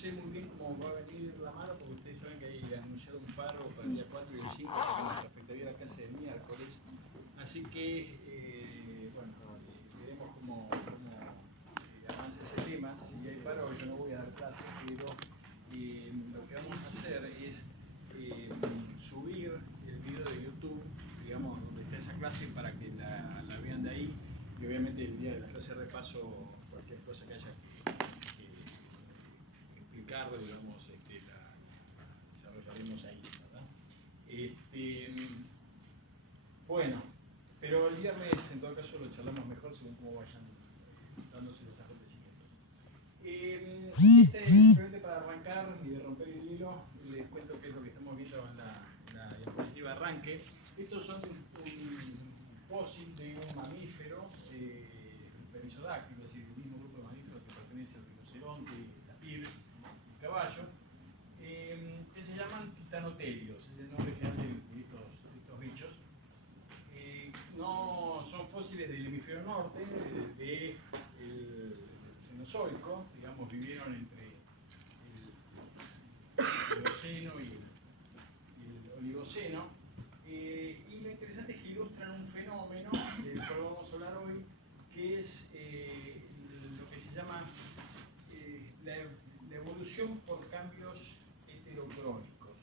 sé muy bien cómo va a venir la mano, porque ustedes saben que hay anunciado un paro para el día 4 y el 5, que afectaría la clase de miércoles. Así que, bueno, veremos cómo avanza ese tema. Si hay paro, yo no voy a dar clases, pero lo que vamos a hacer es subir el video de YouTube, digamos, donde está esa clase, para que la vean de ahí. Y obviamente el día de la clase repaso cualquier cosa que haya que explicar, digamos, la desarrollaremos ahí, ¿verdad? Bueno, pero el viernes en todo caso lo charlamos mejor según cómo vayan dándose los acontecimientos. Simplemente para arrancar y de romper el hilo, les cuento qué es lo que estamos viendo en la diapositiva arranque. Estos son un fósil de un mamífero, perisodáctilo, es decir, el mismo grupo de mamíferos que pertenece al rinoceronte, el tapir, el caballo, que se llaman titanotelios, es el nombre general de estos bichos. No son fósiles del hemisferio norte, del Cenozoico, digamos, vivieron entre el Eoceno y el Oligoceno. Y lo interesante es que ilustran un fenómeno del cual vamos a hablar hoy, que es lo que se llama la evolución por cambios heterocrónicos.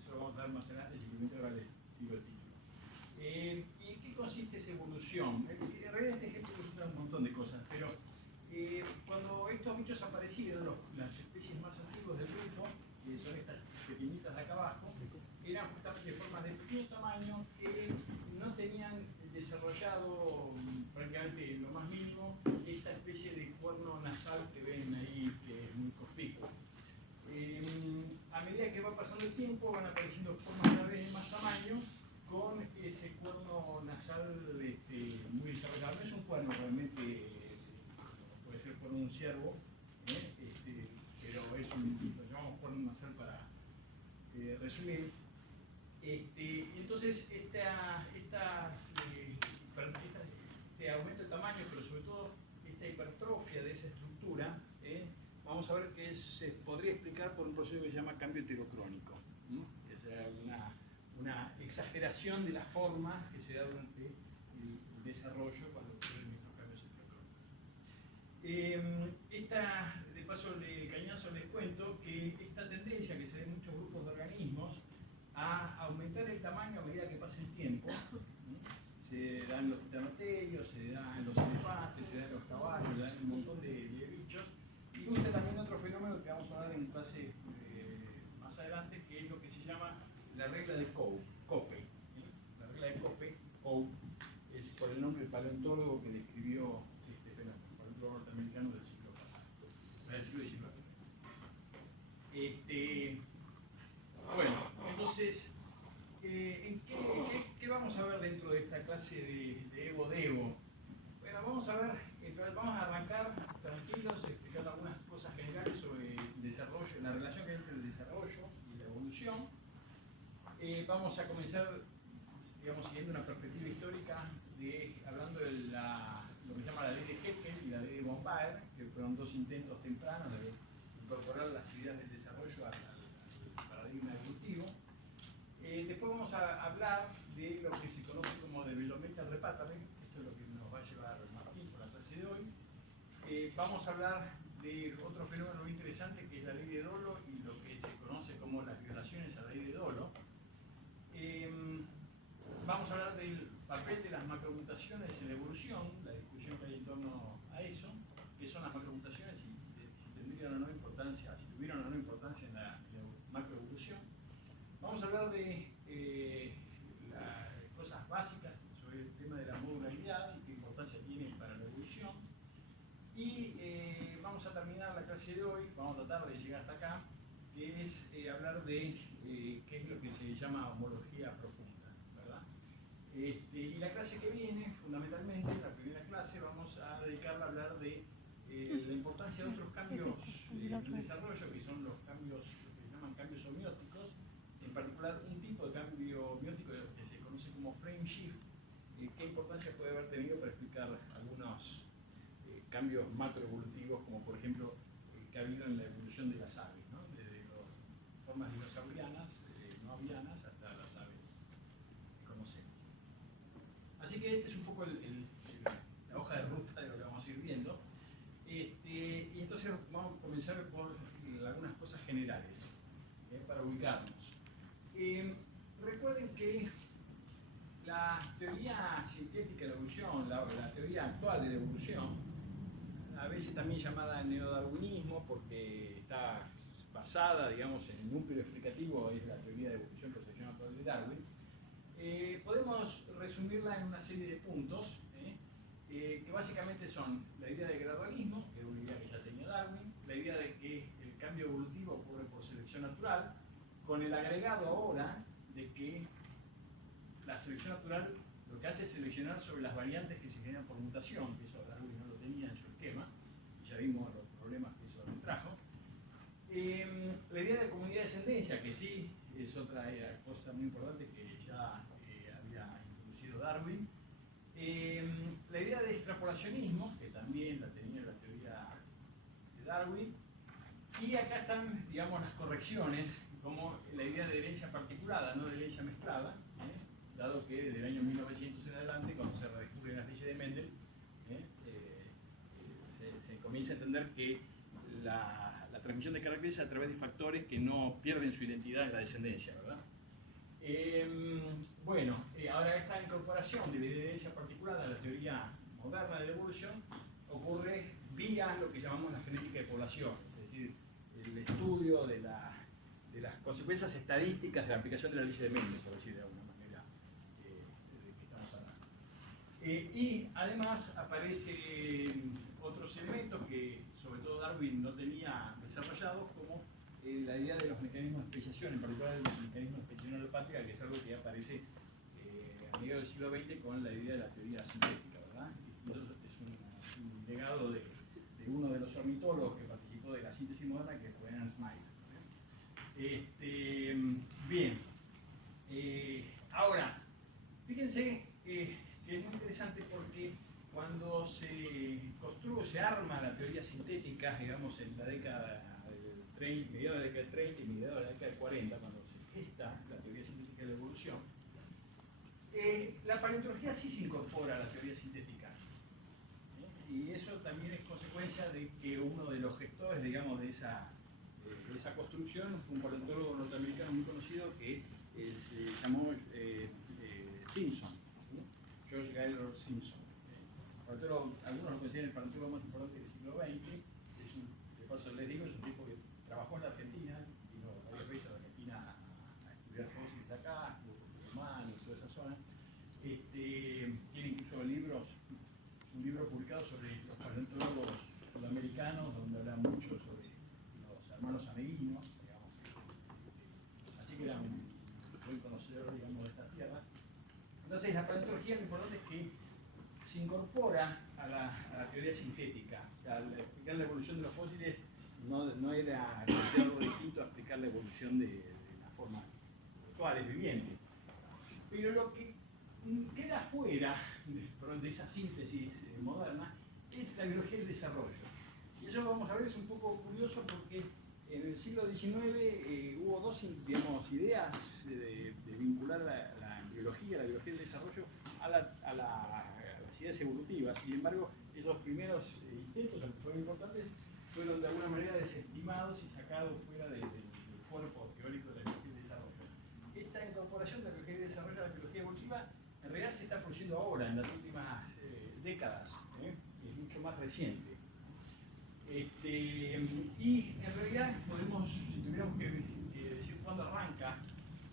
Eso lo vamos a ver más adelante, simplemente ahora les digo el título. ¿Y en qué consiste esa evolución? En realidad este ejemplo ilustra un montón de cosas, pero cuando estos bichos aparecieron, las especies más antiguas del grupo, que son estas pequeñitas de acá abajo, eran justamente formas de pequeño tamaño que no tenían desarrollado prácticamente lo más mínimo esta especie de cuerno nasal que ven ahí, que es muy conspicuo. A medida que va pasando el tiempo van apareciendo formas cada vez de más tamaño con ese cuerno nasal muy desarrollado. No es un cuerno realmente, puede ser por un ciervo, pero lo llamamos cuerno nasal para resumir. Entonces, este aumento de tamaño, pero sobre todo esta hipertrofia de esa estructura, vamos a ver que se podría explicar por un proceso que se llama cambio heterocrónico, que es una exageración de la forma que se da durante el desarrollo cuando ocurren estos cambios heterocrónicos. De paso de cañazo les cuento que esta tendencia que se ve en muchos grupos de organismos a aumentar el tamaño a medida que pasa el tiempo, se dan los titanotelios, se dan los elefantes, se dan los caballos, se dan un montón de bichos. Y gusta también otro fenómeno que vamos a ver en clase más adelante, que es lo que se llama la regla de Cope. La regla de Cope es por el nombre del paleontólogo que describió este fenómeno, el paleontólogo norteamericano del siglo pasado, del siglo XIX. Bueno, entonces, ¿qué vamos a ver dentro de esta clase de Evo Devo? Bueno, vamos a arrancar tranquilos, explicando algunas cosas generales sobre el desarrollo, la relación que hay entre el desarrollo y la evolución. Vamos a comenzar, digamos, siguiendo una perspectiva histórica, hablando de lo que se llama la ley de Haeckel y la ley de Bombard, que fueron dos intentos tempranos de incorporar las ideas del desarrollo al paradigma evolutivo. Después vamos a hablar de lo que se conoce como developmental repatterning. Esto es lo que nos va a llevar Martín por la clase de hoy. Vamos a hablar de otro fenómeno muy interesante, que es la ley de Dolo y lo que se conoce como las violaciones a la ley de Dolo. Vamos a hablar del papel de las macromutaciones en la evolución, la discusión que hay en torno a eso, qué son las macromutaciones y si tendrían o no importancia, si tuvieron o no importancia en la macroevolución. Vamos a hablar de cosas básicas sobre el tema de la modularidad y qué importancia tiene para la evolución. Y vamos a terminar la clase de hoy, vamos a tratar de llegar hasta acá, que es hablar de qué es lo que se llama homología profunda, ¿verdad? Y la clase que viene, fundamentalmente, la primera clase, vamos a dedicarla a hablar de la importancia de otros cambios del desarrollo, que son los cambios, lo que se llaman cambios homeóticos, en particular un tipo de cambio biótico que se conoce como frame shift. ¿Qué importancia puede haber tenido para explicar algunos cambios macroevolutivos, como por ejemplo que ha habido en la evolución evolución de las aves, ¿no? Desde las formas dinosaurianas, no avianas, hasta las aves que conocemos. Así que este es un poco la hoja de ruta de lo que vamos a ir viendo. Y entonces vamos a comenzar por algunas cosas generales, para ubicarnos. Recuerden que la teoría sintética de la evolución, la teoría actual de la evolución, a veces también llamada neodarwinismo, porque está basada, digamos, en el núcleo explicativo, es la teoría de evolución por selección natural de Darwin. Podemos resumirla en una serie de puntos, que básicamente son la idea de gradualismo, que es una idea que ya tenía Darwin, la idea de que el cambio evolutivo ocurre por selección natural, con el agregado ahora de que la selección natural lo que hace es seleccionar sobre las variantes que se generan por mutación, que eso Darwin no lo tenía en su esquema, y ya vimos los problemas que eso le trajo. La idea de comunidad de descendencia, que sí es otra cosa muy importante que ya había introducido Darwin. La idea de extrapolacionismo, que también la tenía en la teoría de Darwin. Y acá están, digamos, las correcciones, como la idea de herencia particulada, no de herencia mezclada, dado que desde el año 1900 en adelante, cuando se redescubren las leyes de Mendel, se comienza a entender que la transmisión de caracteres a través de factores que no pierden su identidad en la descendencia, ¿verdad? Bueno, ahora esta incorporación de la herencia particulada a la teoría moderna de la evolución ocurre vía lo que llamamos la genética de población, es decir, el estudio de las consecuencias estadísticas de la aplicación de la ley de Mendel, por decir de alguna manera, de que estamos hablando. Y además aparecen otros elementos que sobre todo Darwin no tenía desarrollados, como la idea de los mecanismos de especiación, en particular el mecanismo de especiación alopátrica, que es algo que aparece a mediados del siglo XX con la idea de la teoría sintética, ¿verdad? Entonces es un legado de uno de los ornitólogos que participó de la síntesis moderna, que fue Ernst Mayr. Bien, ahora, fíjense que es muy interesante porque cuando se construye, se arma la teoría sintética, digamos, en la década del 30, mediados de la década del 30 y mediados de la década del 40, cuando se gesta la teoría sintética de la evolución, la paleontología sí se incorpora a la teoría sintética. Y eso también es consecuencia de que uno de los gestores, digamos, de esa construcción fue un paleontólogo norteamericano muy conocido que se llamó Simpson, ¿sí? George Gaylord Simpson. Algunos lo consideran el paleontólogo más importante del siglo XX. De paso les digo, es un tipo que trabajó en la Argentina, vino varias veces a la Argentina a estudiar fósiles acá, estuvo con humanos, toda esa zona. Tiene incluso un libro publicado sobre los paleontólogos sudamericanos, donde habla mucho sobre los hermanos ameguinos, digamos. Así que era un buen conocedor, digamos, de esta tierra. Entonces, la paleontología, lo importante es que se incorpora a la teoría sintética. O sea, al explicar la evolución de los fósiles no era algo distinto a explicar la evolución de las formas actuales, vivientes. Pero lo que queda fuera de esa síntesis moderna es la biología del desarrollo. Y eso, vamos a ver, es un poco curioso porque en el siglo XIX hubo dos, digamos, ideas de vincular la biología del desarrollo a las ideas evolutivas. Sin embargo, esos primeros intentos, aunque fueron importantes, fueron de alguna manera desestimados y sacados fuera del cuerpo teórico de la biología del desarrollo. Esta incorporación de la biología del desarrollo a la biología evolutiva en realidad se está produciendo ahora, en las últimas décadas, es mucho más reciente. Y en realidad podemos, si tuviéramos que decir cuándo arranca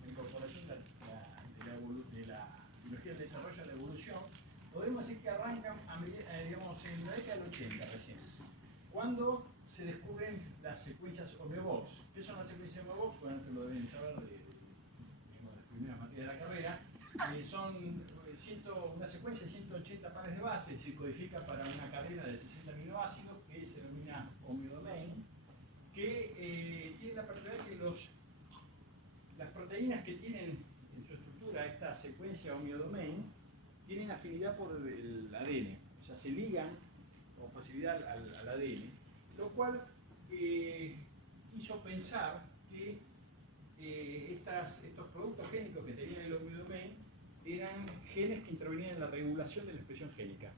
la incorporación de la biología del desarrollo a la evolución, podemos decir que arranca digamos, en la década del 80 recién, cuando se descubren las secuencias homeobox. ¿Qué son las secuencias homeobox? Bueno, esto lo deben saber de las primeras materias de la carrera. Son una secuencia de 180 pares de bases, se codifica para una cadena de 60 aminoácidos que se denomina homeodomain, que tiene la particularidad que las proteínas que tienen en su estructura esta secuencia homeodomain tienen afinidad por el ADN, o sea, se ligan con facilidad al ADN, lo cual quiso pensar que estos productos génicos que tenía el Omidomain eran genes que intervenían en la regulación de la expresión génica.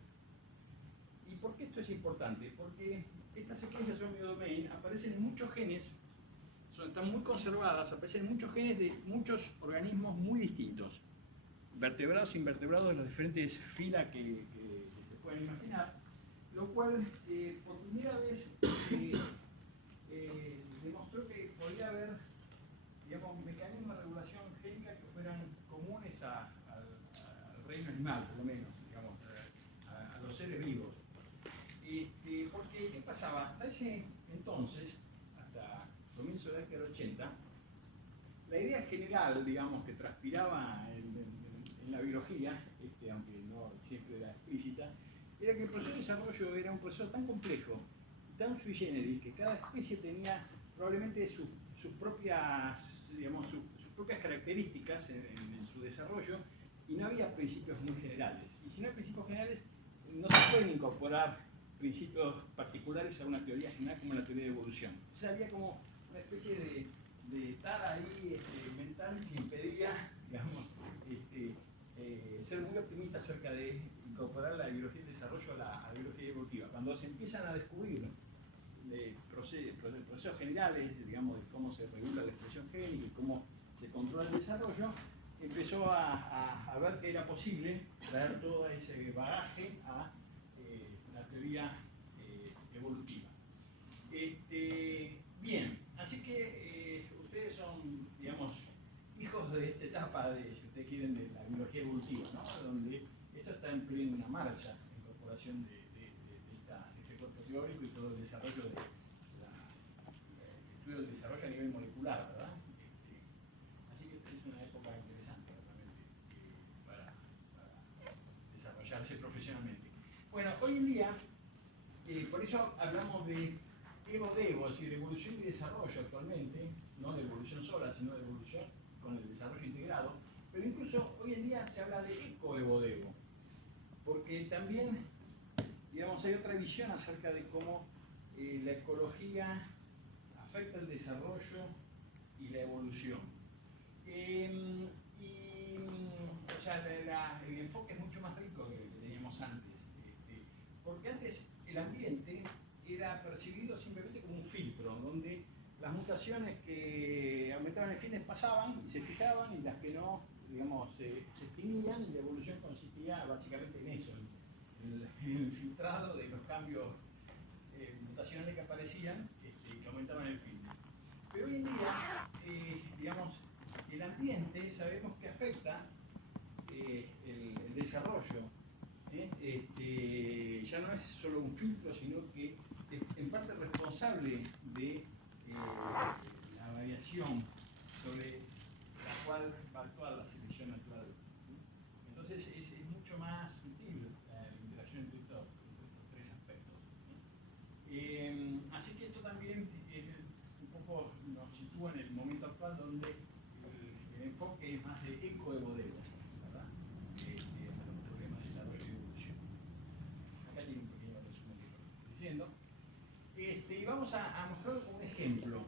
¿Y por qué esto es importante? Porque estas secuencias Omidomain aparecen en muchos genes, están muy conservadas, aparecen en muchos genes de muchos organismos muy distintos, vertebrados e invertebrados de las diferentes filas que se pueden imaginar, lo cual por primera vez demostró que podía haber, digamos, mecanismos de regulación génica que fueran comunes al reino animal, por lo menos, digamos, a los seres vivos. Porque, ¿qué pasaba? Hasta ese entonces, hasta comienzo de la década del 80, la idea general, digamos, que transpiraba en la biología, aunque no siempre era explícita, era que el proceso de desarrollo era un proceso tan complejo, tan sui generis, que cada especie tenía probablemente sus propias, digamos, sus propias características en su desarrollo, y no había principios muy generales. Y si no hay principios generales, no se pueden incorporar principios particulares a una teoría general como la teoría de evolución. Entonces había como una especie de tara ahí mental que impedía, digamos, ser muy optimista acerca de incorporar la biología del desarrollo a la biología evolutiva. Cuando se empiezan a descubrir procesos generales, digamos, de cómo se regula la expresión génica y cómo se controla el desarrollo, empezó a ver que era posible traer todo ese bagaje a la teoría evolutiva. Bien, así que ustedes son, digamos, hijos de esta etapa de, si ustedes quieren, de la biología evolutiva, ¿no? Donde esto está en plena marcha, la incorporación de este cuerpo teórico y todo el desarrollo el estudio del desarrollo a nivel molecular, ¿verdad? Así que es una época interesante realmente para desarrollarse profesionalmente. Bueno, hoy en día, por eso hablamos de evo-devo, es decir, de evolución y desarrollo actualmente, no de evolución sola, sino de evolución con el desarrollo integrado, pero incluso hoy en día se habla de eco-evo-devo, porque también, digamos, hay otra visión acerca de cómo la ecología afecta el desarrollo y la evolución. O sea, el enfoque es mucho más rico que el que teníamos antes, porque antes el ambiente era percibido simplemente como un filtro, donde las mutaciones que aumentaban el genes pasaban y se fijaban, y las que no, digamos, se extinguían, y la evolución consistía básicamente en eso, en el filtrado de los cambios mutacionales que aparecían, que aumentaban el fitness. Pero hoy en día, digamos, el ambiente sabemos que afecta el desarrollo. Ya no es solo un filtro, sino que es en parte responsable de la variación sobre la cual va a actuar la selección natural. Entonces es mucho más sutil la interacción entre estos tres aspectos. Así que esto también un poco nos sitúa en el momento actual, donde el enfoque es más de eco-evo-devo, ¿verdad? A los problemas de desarrollo y evolución. Acá tiene un pequeño resumen de lo que estoy diciendo. Y vamos a mostrar un ejemplo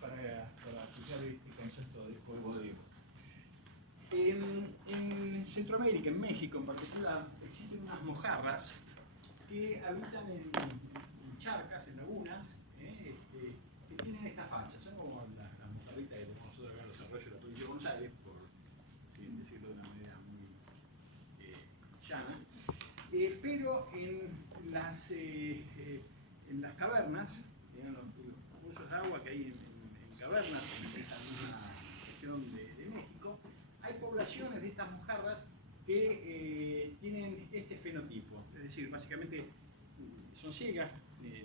para escuchar este concepto de eco-evo-devo. En Centroamérica, en México en particular, existen unas mojarras que habitan en charcas, en lagunas, que tienen esta facha. Son como las mojarritas que tenemos nosotros acá en los arroyos de la provincia de Buenos Aires, por decirlo de una manera muy llana. Pero en las cavernas, los cursos de agua que hay en cavernas, en esa misma región de México, hay poblaciones de estas mojarras que tienen este fenotipo, es decir, básicamente son ciegas,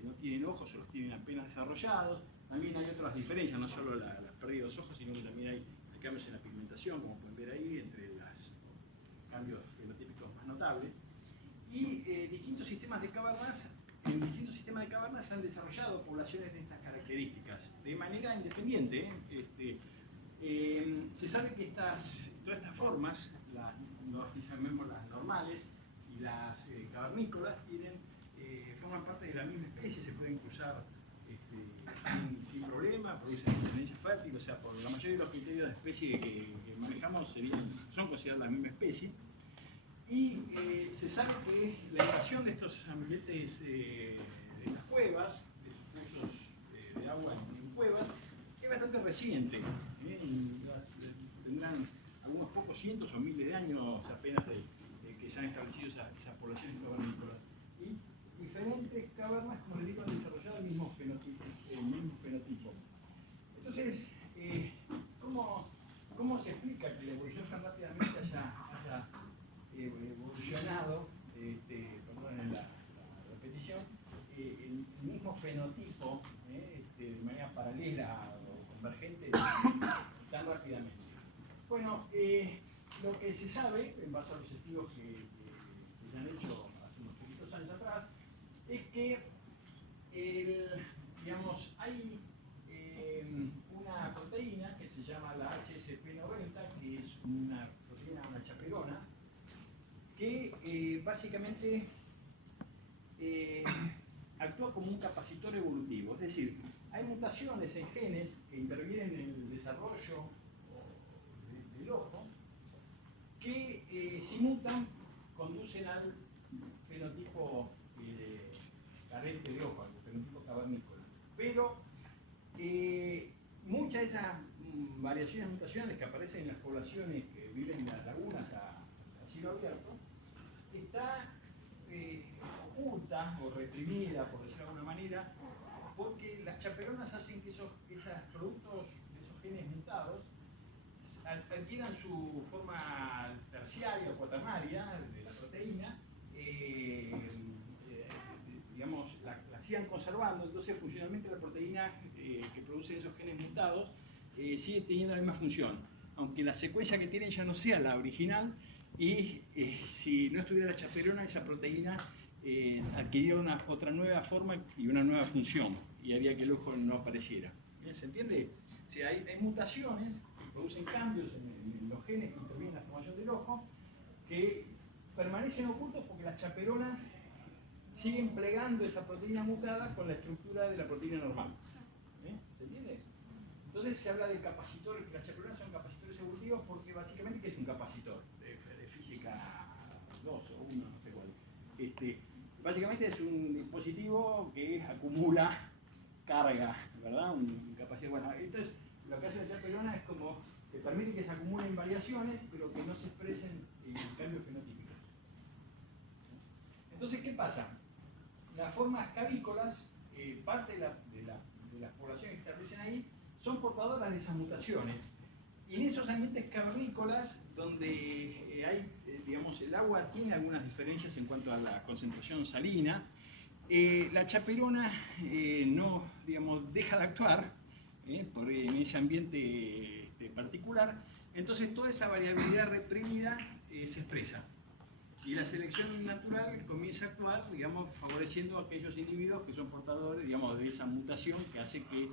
no tienen ojos o los tienen apenas desarrollados. También hay otras diferencias, no solo la pérdida de los ojos, sino que también hay cambios en la pigmentación, como pueden ver ahí, entre los cambios fenotípicos más notables. Y distintos sistemas de cavernas, en distintos sistemas de cavernas han desarrollado poblaciones de estas características de manera independiente. Se sabe que todas estas formas, llamemos las normales y las cavernícolas, forman parte de la misma especie, se pueden cruzar sin problema, ecosistema, producen descendencia fértil, o sea, por la mayoría de los criterios de especie que manejamos son consideradas la misma especie. Y se sabe que la invasión de estos ambientes, de estas cuevas, de los cursos de agua en cuevas, es bastante reciente. Tendrán algunos pocos cientos o miles de años apenas que se han establecido esas poblaciones cavernícolas. Y diferentes cavernas, como les digo, han desarrollado el mismo fenotipo. Entonces, ¿cómo se explica que la evolución tan rápidamente haya evolucionado, perdonen la repetición, el mismo fenotipo de manera paralela o convergente tan rápidamente? Bueno, lo que se sabe, en base a los estudios que se han hecho hace unos poquitos años atrás, es que hay una proteína que se llama la HSP90, que es una proteína, una chaperona, que básicamente actúa como un capacitor evolutivo. Es decir, hay mutaciones en genes que intervienen en el desarrollo del ojo que, si mutan, conducen al fenotipo carente de ojo, al fenotipo cavernícola. Pero muchas de esas variaciones mutacionales que aparecen en las poblaciones que viven en las lagunas a cielo abierto, está oculta o reprimida, por decirlo de alguna manera, porque las chaperonas hacen que esos productos, esos genes mutados, adquieran su forma terciaria o cuaternaria de la proteína, la sigan conservando. Entonces, funcionalmente la proteína que produce esos genes mutados sigue teniendo la misma función, aunque la secuencia que tienen ya no sea la original, y si no estuviera la chaperona, esa proteína adquiriría otra nueva forma y una nueva función, y haría que el ojo no apareciera. ¿Bien? ¿Se entiende? O sea, hay mutaciones que producen cambios en los genes que intervienen en la formación del ojo, que permanecen ocultos porque las chaperonas siguen plegando esa proteína mutada con la estructura de la proteína normal. ¿Se entiende? Entonces se habla de capacitores, que las chaperonas son capacitores evolutivos, porque básicamente, ¿qué es un capacitor? De física 2 o 1, no sé cuál. Básicamente es un dispositivo que acumula carga, ¿verdad? Un capacitor. Bueno, entonces lo que hace la chaperona es como que permite que se acumulen variaciones, pero que no se expresen en cambios fenotípicos. Entonces, ¿qué pasa? Las formas cavícolas, parte de las poblaciones que establecen ahí, son portadoras de esas mutaciones. Y en esos ambientes cavernícolas, donde el agua tiene algunas diferencias en cuanto a la concentración salina, la chaperona no, deja de actuar en ese ambiente particular. Entonces toda esa variabilidad reprimida se expresa. Y la selección natural comienza a actuar, favoreciendo a aquellos individuos que son portadores, de esa mutación que hace que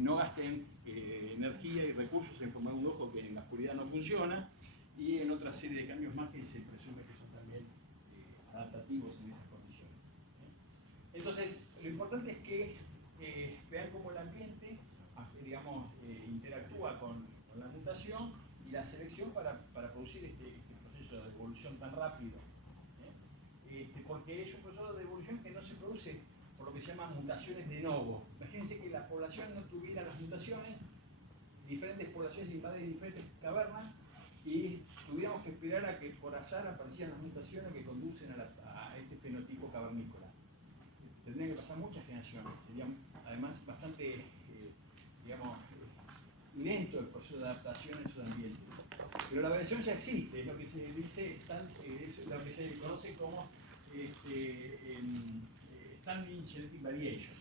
no gasten energía y recursos en formar un ojo que en la oscuridad no funciona, y en otra serie de cambios más que se presume que son también adaptativos en esas condiciones. Entonces, lo importante es que vean cómo el ambiente interactúa con la mutación y la selección para producir este proceso de evolución tan rápido. Porque es un proceso de evolución que no se produce por lo que se llaman mutaciones de novo. Imagínense que la población no tuviera las mutaciones, diferentes poblaciones invaden diferentes cavernas, y tuviéramos que esperar a que por azar aparecieran las mutaciones que conducen a este fenotipo cavernícola. Tendrían que pasar muchas generaciones, sería además bastante, lento el proceso de adaptación a esos ambientes. Pero la variación ya existe, es lo que se dice, es lo que se conoce como standing genetic variation.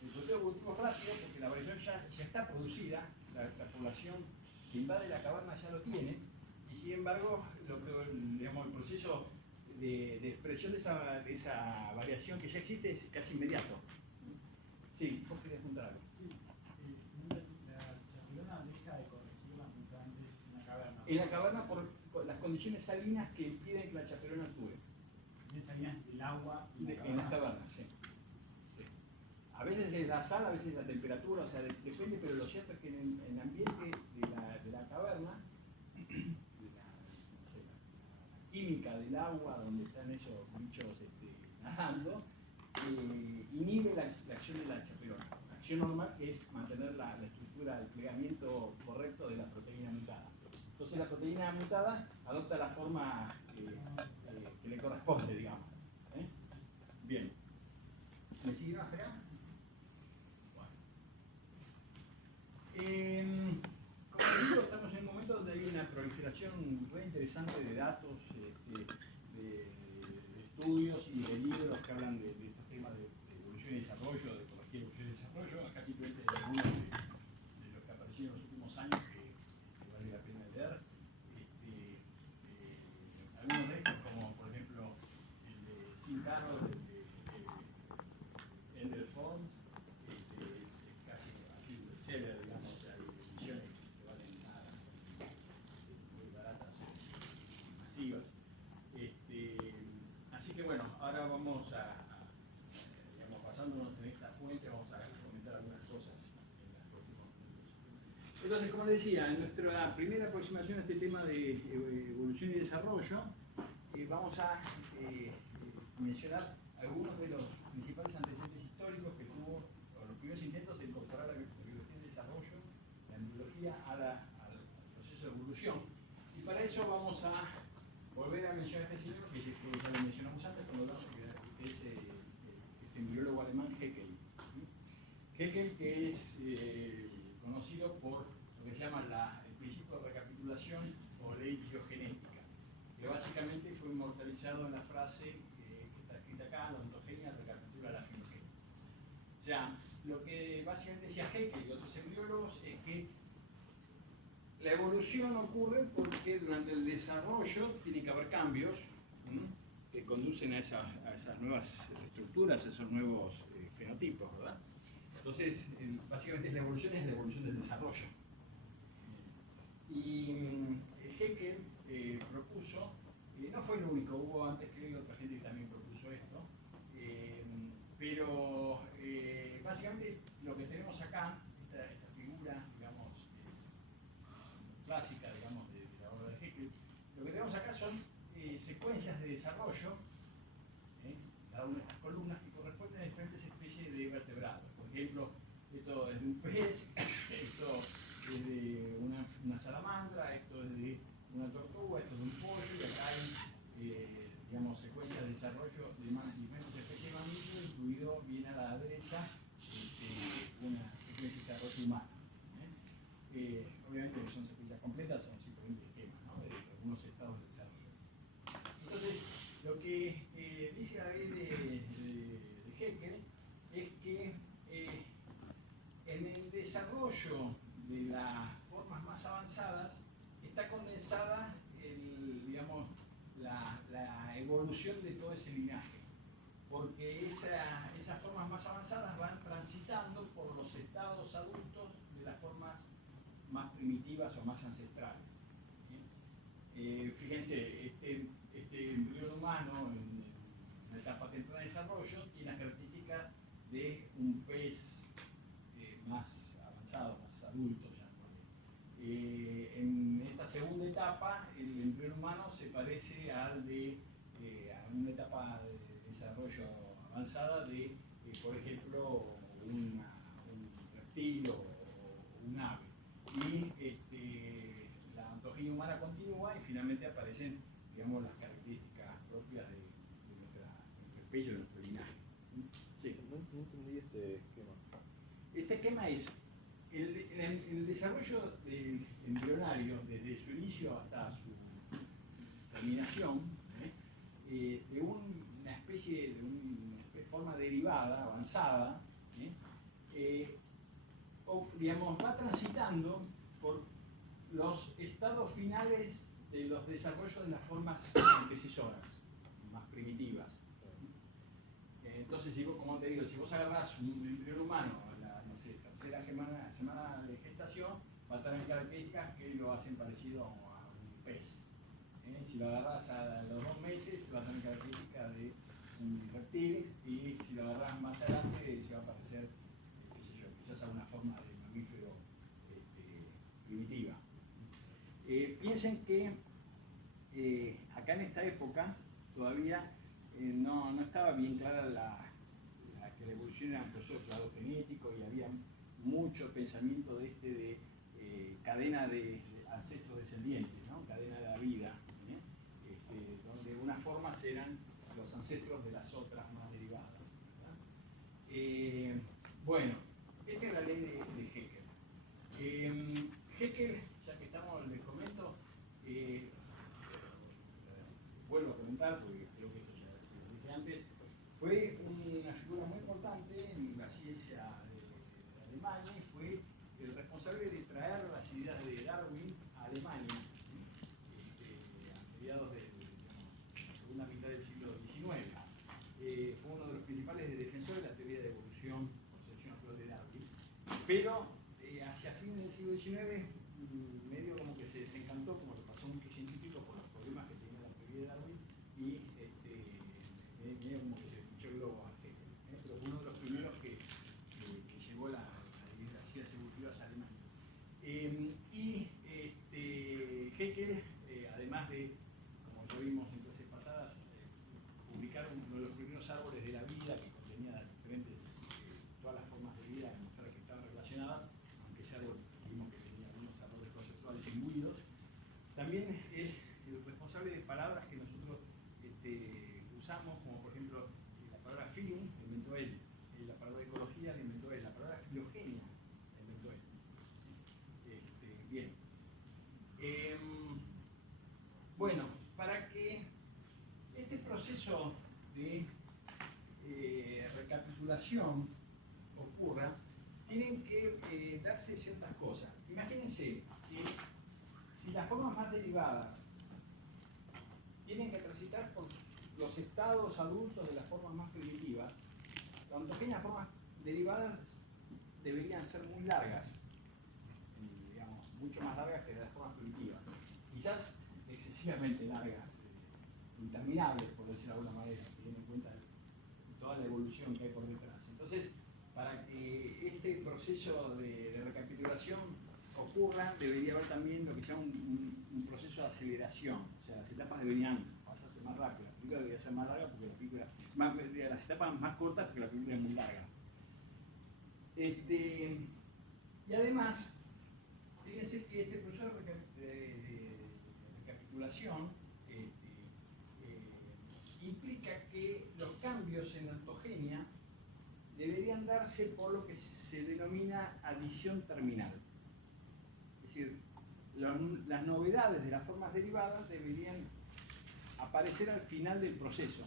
El proceso evolutivo es rápido porque la variación ya está producida, la población que invade la caverna ya lo tiene, y sin embargo el proceso de expresión de esa variación que ya existe es casi inmediato. Sí, vos querías contar algo. Sí, la chaperona deja de corregir las mutantes en la caverna. En la caverna por las condiciones salinas que impiden que la chaperona actúe. ¿Condiciones salinas del agua En las cavernas, sí. A veces es la sal, a veces es la temperatura, o sea, depende, pero lo cierto es que en el ambiente de la caverna, no sé, la química del agua, donde están esos bichos nadando, inhibe la acción de la chaperona. La acción normal es mantener la estructura, el plegamiento correcto de la proteína mutada. Entonces la proteína mutada adopta la forma que le corresponde, digamos. Bien. ¿Me sigue más acá? Como les digo, estamos en un momento donde hay una proliferación muy interesante de datos, de estudios y de libros que hablan de estos temas de evolución y desarrollo, de ecología, evolución y desarrollo. Acá simplemente hay algunos de los que aparecieron en los últimos años que vale la pena leer. Algunos de estos, como por ejemplo el de Sim Carroll, el de Ender Forms, es casi así de seller, digamos, hay ediciones que valen nada, muy baratas, masivas. Así que bueno, ahora vamos digamos, basándonos en esta fuente, vamos a comentar algunas cosas en los próximos minutos. Entonces, como les decía, en nuestra primera aproximación a este tema de evolución y desarrollo, vamos a mencionar algunos de los principales antecedentes históricos que tuvo, o los primeros intentos de incorporar la biología y desarrollo, la embriología al proceso de evolución. Y para eso vamos a volver a mencionar a este señor, que ya lo mencionamos antes cuando hablamos, que es este embriólogo alemán Haeckel. Haeckel, que es conocido por lo que se llama el principio de recapitulación o ley biogenética, que básicamente fue inmortalizado en la frase que está escrita acá: la ontogenia recapitula la filogenia. O sea, lo que básicamente decía Haeckel y otros embriólogos es que la evolución ocurre porque durante el desarrollo tiene que haber cambios que conducen a esas nuevas estructuras, a esos nuevos fenotipos, ¿verdad? Entonces, básicamente la evolución es la evolución del desarrollo. Y Haeckel propuso, no fue el único, hubo antes que otra gente que también propuso esto, pero básicamente lo que tenemos acá, esta figura, digamos, es clásica, digamos, de la obra de Haeckel. Lo que tenemos acá son secuencias de desarrollo, cada una de estas columnas, que corresponden a diferentes especies de vertebrados. Por ejemplo, esto es de un pez, esto es de una salamandra, esto es de una tortuga, esto es de un pollo, y acá hay, digamos, secuencias de desarrollo de diferentes especies de mamíferos, incluido bien a la derecha una secuencia de desarrollo humano. Obviamente no son secuencias completas, son simplemente esquemas, ¿no?, de algunos estados de desarrollo. Entonces, lo que dice la ley de Haeckel es que en el desarrollo de las formas más avanzadas está condensada digamos, la evolución de todo ese linaje, porque esas formas más avanzadas van transitando por los estados adultos de las formas más primitivas o más ancestrales. Fíjense, este embrión humano en una etapa temprana de desarrollo tiene las características de un pez más avanzado, más adulto ya. En esta segunda etapa, el embrión humano se parece a una etapa de desarrollo avanzada de, por ejemplo, un reptil o un ave. Y la ontogenia humana continúa y finalmente aparecen, digamos, las características propias de nuestra especie, de nuestro linaje. Sí. No entendí este esquema. Este esquema es el desarrollo del embrionario desde su inicio hasta su terminación, de una especie de una forma derivada, avanzada, digamos, va transitando por los estados finales de los desarrollos de las formas antecesoras, más primitivas. Entonces, como te digo, si vos agarrás un embrión humano a la, no sé, tercera semana de gestación, va a tener características que lo hacen parecido a un pez. Si lo agarras a los 2 meses, va a tener características de un reptil, y si lo agarras más adelante se va a parecer, qué sé yo, quizás a una forma de mamífero primitiva. Piensen que acá en esta época todavía no estaba bien clara que la evolución era un proceso de clado genético, y había mucho pensamiento de cadena de ancestros descendientes, ¿no? Cadena de la vida, donde unas formas eran los ancestros de las otras más derivadas, ¿verdad? Bueno, esta es la ley de Haeckel. Haeckel, ya que estamos, les comento, vuelvo a comentar, porque creo que eso ya se lo dije antes, fue una figura muy importante en la ciencia de Alemania, y fue el responsable de traer las ideas de Darwin a Alemania, a mediados de la segunda mitad del siglo XIX. Fue uno de los principales defensores de la teoría de evolución por selección natural de Darwin, pero hacia fines del siglo XIX medio como que se desencantó, como le pasó a muchos científicos, por los problemas que tenía la teoría de Darwin, y medio como que se pinchó el globo a Haeckel, pero fue uno de los primeros que llevó las ideas evolutivas a Alemania. Haeckel, además de, como ya vimos en clases pasadas, publicar uno de los primeros árboles de la vida, que contenía diferentes, todas las formas de vida, que mostraba que estaban relacionadas, aunque ese árbol vimos que tenía algunos errores conceptuales imbuidos. También es el responsable de palabras que nosotros usamos, como por ejemplo la palabra film, la inventó él, la palabra ecología la inventó él, la palabra filogenia la inventó él. Bien. Bueno, para que este proceso de recapitulación ocurra, tienen que darse ciertas cosas. Imagínense que si las formas más derivadas tienen que transitar por los estados adultos de las formas más primitivas, las ontogéneas formas derivadas deberían ser muy largas, digamos, mucho más largas que las formas primitivas. Quizás excesivamente largas, interminables, por decirlo de alguna manera, teniendo en cuenta toda la evolución que hay por detrás. Entonces, para que este proceso de recapitulación ocurra, debería haber también lo que se llama un proceso de aceleración. O sea, las etapas deberían pasarse más rápido. La película debería ser más larga porque la película, las etapas más cortas porque la película es muy larga. Y además, fíjense que este proceso de recapitulación implica que los cambios en la ontogenia deberían darse por lo que se denomina adición terminal. Es decir, las novedades de las formas derivadas deberían aparecer al final del proceso,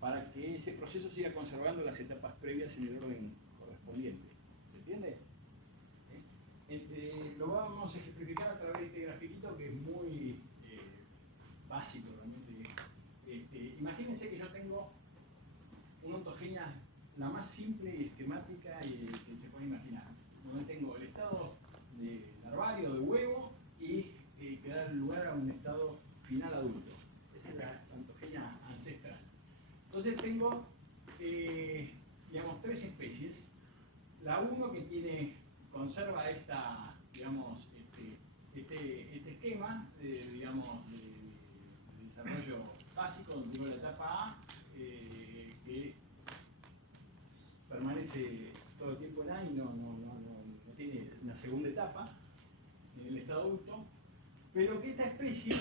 para que ese proceso siga conservando las etapas previas en el orden correspondiente. ¿Se entiende? Lo vamos a ejemplificar a través de este grafiquito, que es muy básico realmente. Imagínense que yo tengo una ontogenia la más simple y esquemática que se puede imaginar, donde tengo el estado de larvario, de huevo, y que da lugar a un estado final adulto. Esa es la ontogenia ancestral. Entonces tengo, digamos, tres especies. La 1 que conserva esta, digamos, este esquema, digamos, de desarrollo básico, donde tengo la etapa A, que permanece todo el tiempo en A y no tiene una segunda etapa en el estado adulto, pero que esta especie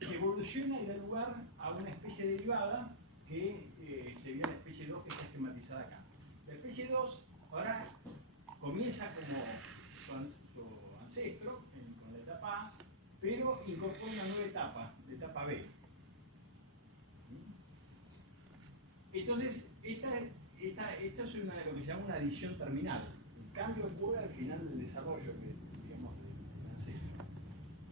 evoluciona y da lugar a una especie derivada que sería la especie 2, que está esquematizada acá. La especie 2 ahora comienza como su ancestro, con la etapa A, pero incorpora una nueva etapa, la etapa B. Entonces, esto es lo que se llama una adición terminal. El cambio ocurre al final del desarrollo, digamos, del ancestro.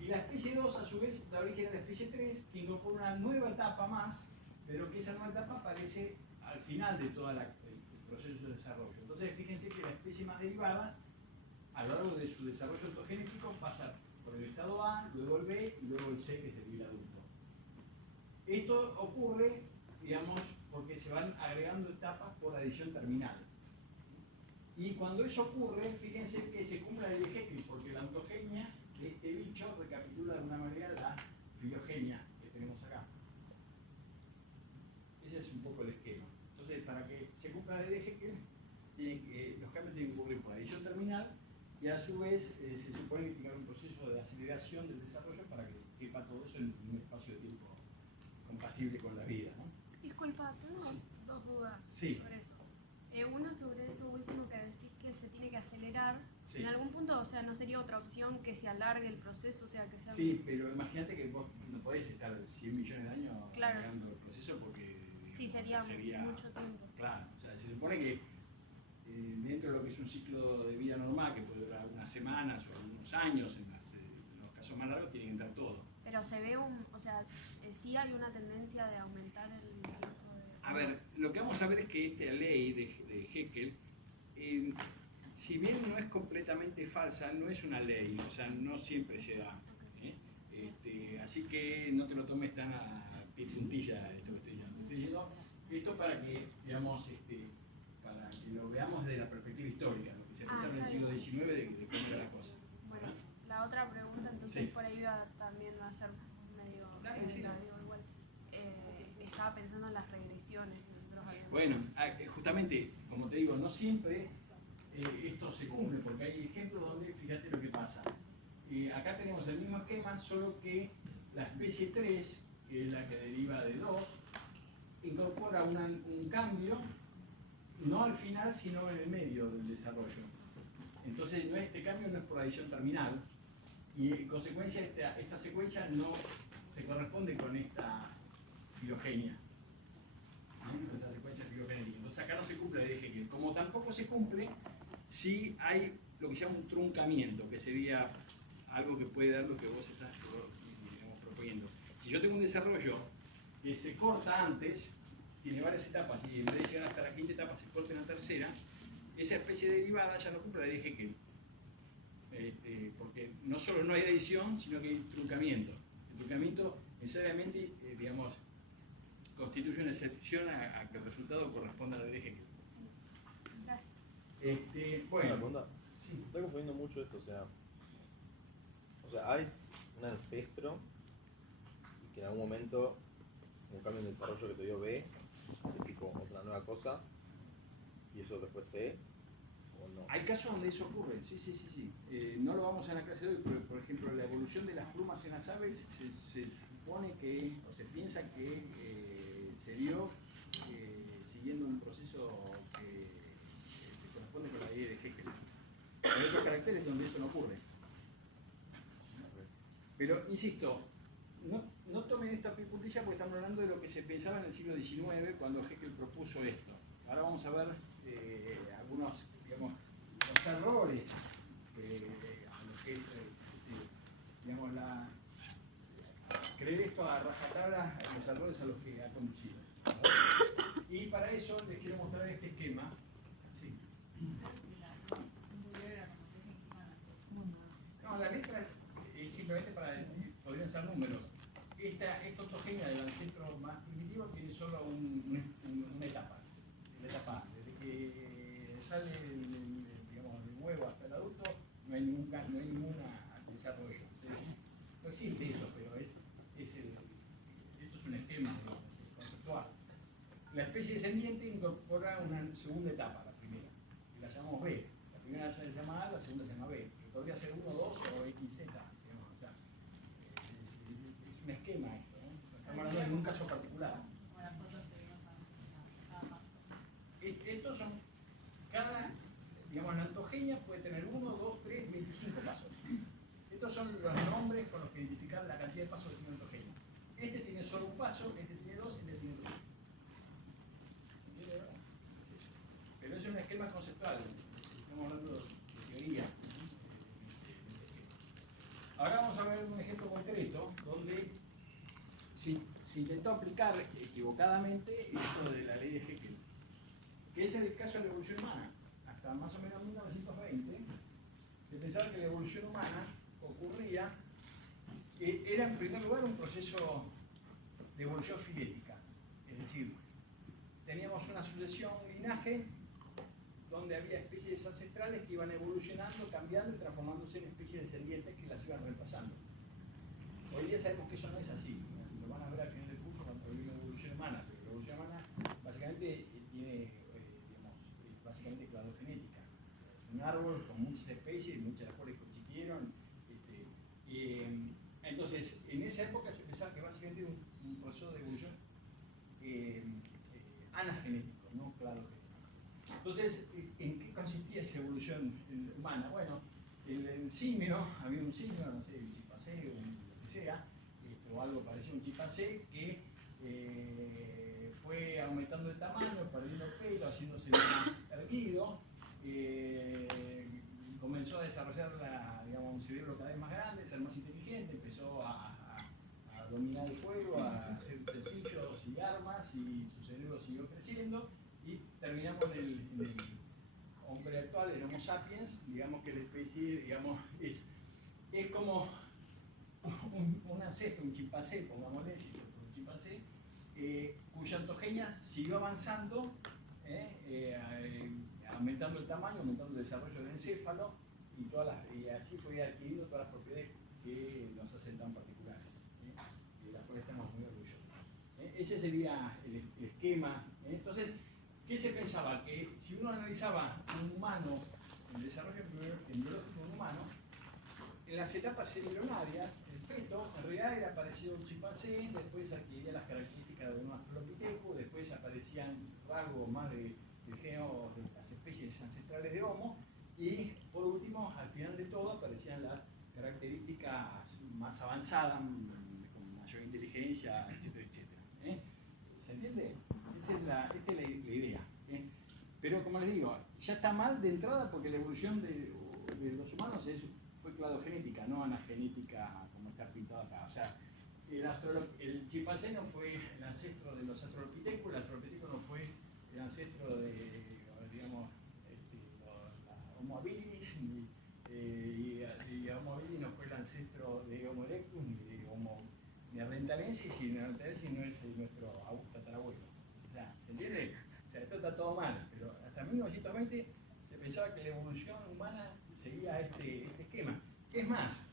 Y la especie 2, a su vez, da origen a la especie 3, que incorpora una nueva etapa más, pero que esa nueva etapa aparece al final de todo el proceso de desarrollo. Entonces, fíjense que la especie más derivada, a lo largo de su desarrollo ontogenético, pasa por el estado A, luego el B y luego el C, que sería el adulto. Esto ocurre, digamos, porque se van agregando etapas por adición terminal. Y cuando eso ocurre, fíjense que se cumple la ley de Haeckel, porque la ontogenia de este bicho recapitula de alguna manera la filogenia que tenemos acá. Ese es un poco el esquema. Entonces, para que se cumpla la ley de Haeckel, los cambios tienen que ocurrir por adición terminal y a su vez se supone que tiene que haber un proceso de aceleración del desarrollo para que quepa todo eso en un espacio de tiempo compatible con la vida, ¿no? Disculpa, tengo Sí. dos dudas Sí. sobre eso. Una sobre eso último que decís que se tiene que acelerar. Sí. En algún punto, o sea, ¿no sería otra opción que se alargue el proceso? O sea, que sea... Sí, pero imagínate que vos no podés estar 100 millones de años Claro. alargando el proceso porque Sí, sería mucho tiempo. Claro, o sea, se supone que dentro de lo que es un ciclo de vida normal, que puede durar unas semanas o algunos años, en los casos más largos tiene que entrar todo. Pero se ve o sea, sí hay una tendencia de aumentar el tiempo de... A ver, lo que vamos a ver es que esta ley de Haeckel, si bien no es completamente falsa, no es una ley, o sea, no siempre se da. Así que no te lo tomes tan a pie puntilla esto que estoy diciendo. Estoy diciendo esto para que, digamos, para que lo veamos desde la perspectiva histórica, lo que se pensaba en el siglo XIX de cómo era la cosa. Bueno, la otra pregunta, entonces Sí. por ahí también va a ser medio... Dale, sí. digo, igual. Estaba pensando en las regresiones que nosotros habíamos... Bueno, justamente, como te digo, no siempre esto se cumple, porque hay ejemplos donde, fíjate lo que pasa. Acá tenemos el mismo esquema, solo que la especie 3, que es la que deriva de 2, incorpora un cambio, no al final, sino en el medio del desarrollo. Entonces, este cambio no es por adición terminal, y en consecuencia esta secuencia no se corresponde con esta filogenia. Con esta secuencia filogenética. Entonces acá no se cumple la ley de Haeckel. Como tampoco se cumple si hay lo que se llama un truncamiento, que sería algo que puede dar lo que vos estás proponiendo. Si yo tengo un desarrollo que se corta antes, tiene varias etapas, y en vez de llegar hasta la quinta etapa se corta en la tercera, esa especie de derivada ya no cumple la ley de Haeckel. Porque no solo no hay adición, sino que hay truncamiento. El truncamiento necesariamente, digamos, constituye una excepción a que el resultado corresponda a la ley de Haeckel. Gracias. Una pregunta. Sí. Estoy confundiendo mucho esto, o sea, hay un ancestro y que en algún momento un cambio en desarrollo que te dio B, es tipo otra nueva cosa, y eso después C, o no. Hay casos donde eso ocurre, sí. No lo vamos a ver en la clase de hoy, pero por ejemplo la evolución de las plumas en las aves se supone que, o se piensa que se dio siguiendo un proceso que se corresponde con la ley de Haeckel. Hay otros caracteres donde eso no ocurre. Pero, insisto, no tomen esto a pie puntilla porque estamos hablando de lo que se pensaba en el siglo XIX cuando Haeckel propuso esto. Ahora vamos a ver algunos, digamos, los errores a los que, digamos, creer esto a rajatabla, los errores a los que ha conducido. Y para eso les quiero mostrar este esquema. Sí. No, la letra es simplemente para, podrían ser números. Esta ontogenia del ancestro más primitivo tiene solo una etapa. La etapa A. Desde que sale digamos, del huevo hasta el adulto, no hay ningún desarrollo. No existe eso, pero esto es un esquema conceptual. La especie descendiente incorpora una segunda etapa, la primera, y la llamamos B. La primera se llama A, la segunda se llama B, que podría ser 1, 2 o XZ. Digamos, o sea, es un esquema esto, ¿no? No estamos hablando de un caso particular. Estos son, digamos, la ontogenia puede tener 1, 2, 3, 25 pasos. Estos son los nombres con los que identificar la cantidad de pasos que tiene una ontogenia. Este tiene solo un paso, este tiene 2, este tiene 3. Pero es un esquema conceptual, estamos hablando de teoría. Ahora vamos a ver un ejemplo concreto donde se intentó aplicar equivocadamente esto de la ley de Haeckel, que es el caso de la evolución humana. Hasta más o menos 1920 se pensaba que la evolución humana ocurría, era en primer lugar un proceso de evolución filética, es decir, teníamos una sucesión, un linaje, donde había especies ancestrales que iban evolucionando, cambiando y transformándose en especies descendientes que las iban reemplazando. Hoy día sabemos que eso no es así. Lo van a ver al final del curso cuando hablemos de evolución humana, pero la evolución humana básicamente tiene, digamos, básicamente cladogenética. O sea, es un árbol con muchas especies, muchas de las cuales coexistieron. Entonces, en esa época se pensaba que básicamente era un proceso de evolución anagenético, no cladogenético. Entonces, ¿en qué consistía esa evolución humana? Bueno, el simio, había un simio, no sé, un chimpancé, lo que sea, o algo parecido a un chimpancé, que fue aumentando de tamaño, perdiendo pelo, haciéndose más erguido, comenzó a desarrollar digamos, un cerebro cada vez más grande, ser más inteligente, empezó a dominar el fuego, a hacer utensilios y armas, y su cerebro siguió creciendo, y terminamos en el hombre actual, el Homo sapiens. Digamos que la especie, digamos, es como un ancestro, un chimpancé, pongámosle, si fue un chimpancé, cuya ontogenia siguió avanzando, aumentando el tamaño, aumentando el desarrollo del encéfalo, y así fue adquiriendo todas las propiedades que nos hacen tan particulares, de las cuales estamos muy orgullosos. Ese sería el esquema. Entonces, ¿qué se pensaba? Que si uno analizaba un humano, el desarrollo embriológico de un humano, en las etapas embrionarias, el feto en realidad era parecido a un chimpancé, después adquiría las características de un australopithecus, después aparecían rasgos más del género de las especies ancestrales de Homo, y por último, al final de todo, aparecían las características más avanzadas, con mayor inteligencia, etcétera, etcétera. ¿Se entiende? Esta es la idea. Pero como les digo, ya está mal de entrada porque la evolución de los humanos fue cladogenética, no anagenética como está pintado acá. O sea, el chimpancé no fue el ancestro de los australopithecus, el australopithecus no fue el ancestro de, digamos, la Homo habilis, y Homo habilis no fue el ancestro de Homo erectus ni de Homo neanderthalensis, y neanderthalensis no es nuestro tatarabuelo. O sea, ¿se entiende? O sea, esto está todo mal, pero hasta 1920 se pensaba que la evolución humana seguía este esquema. Es más,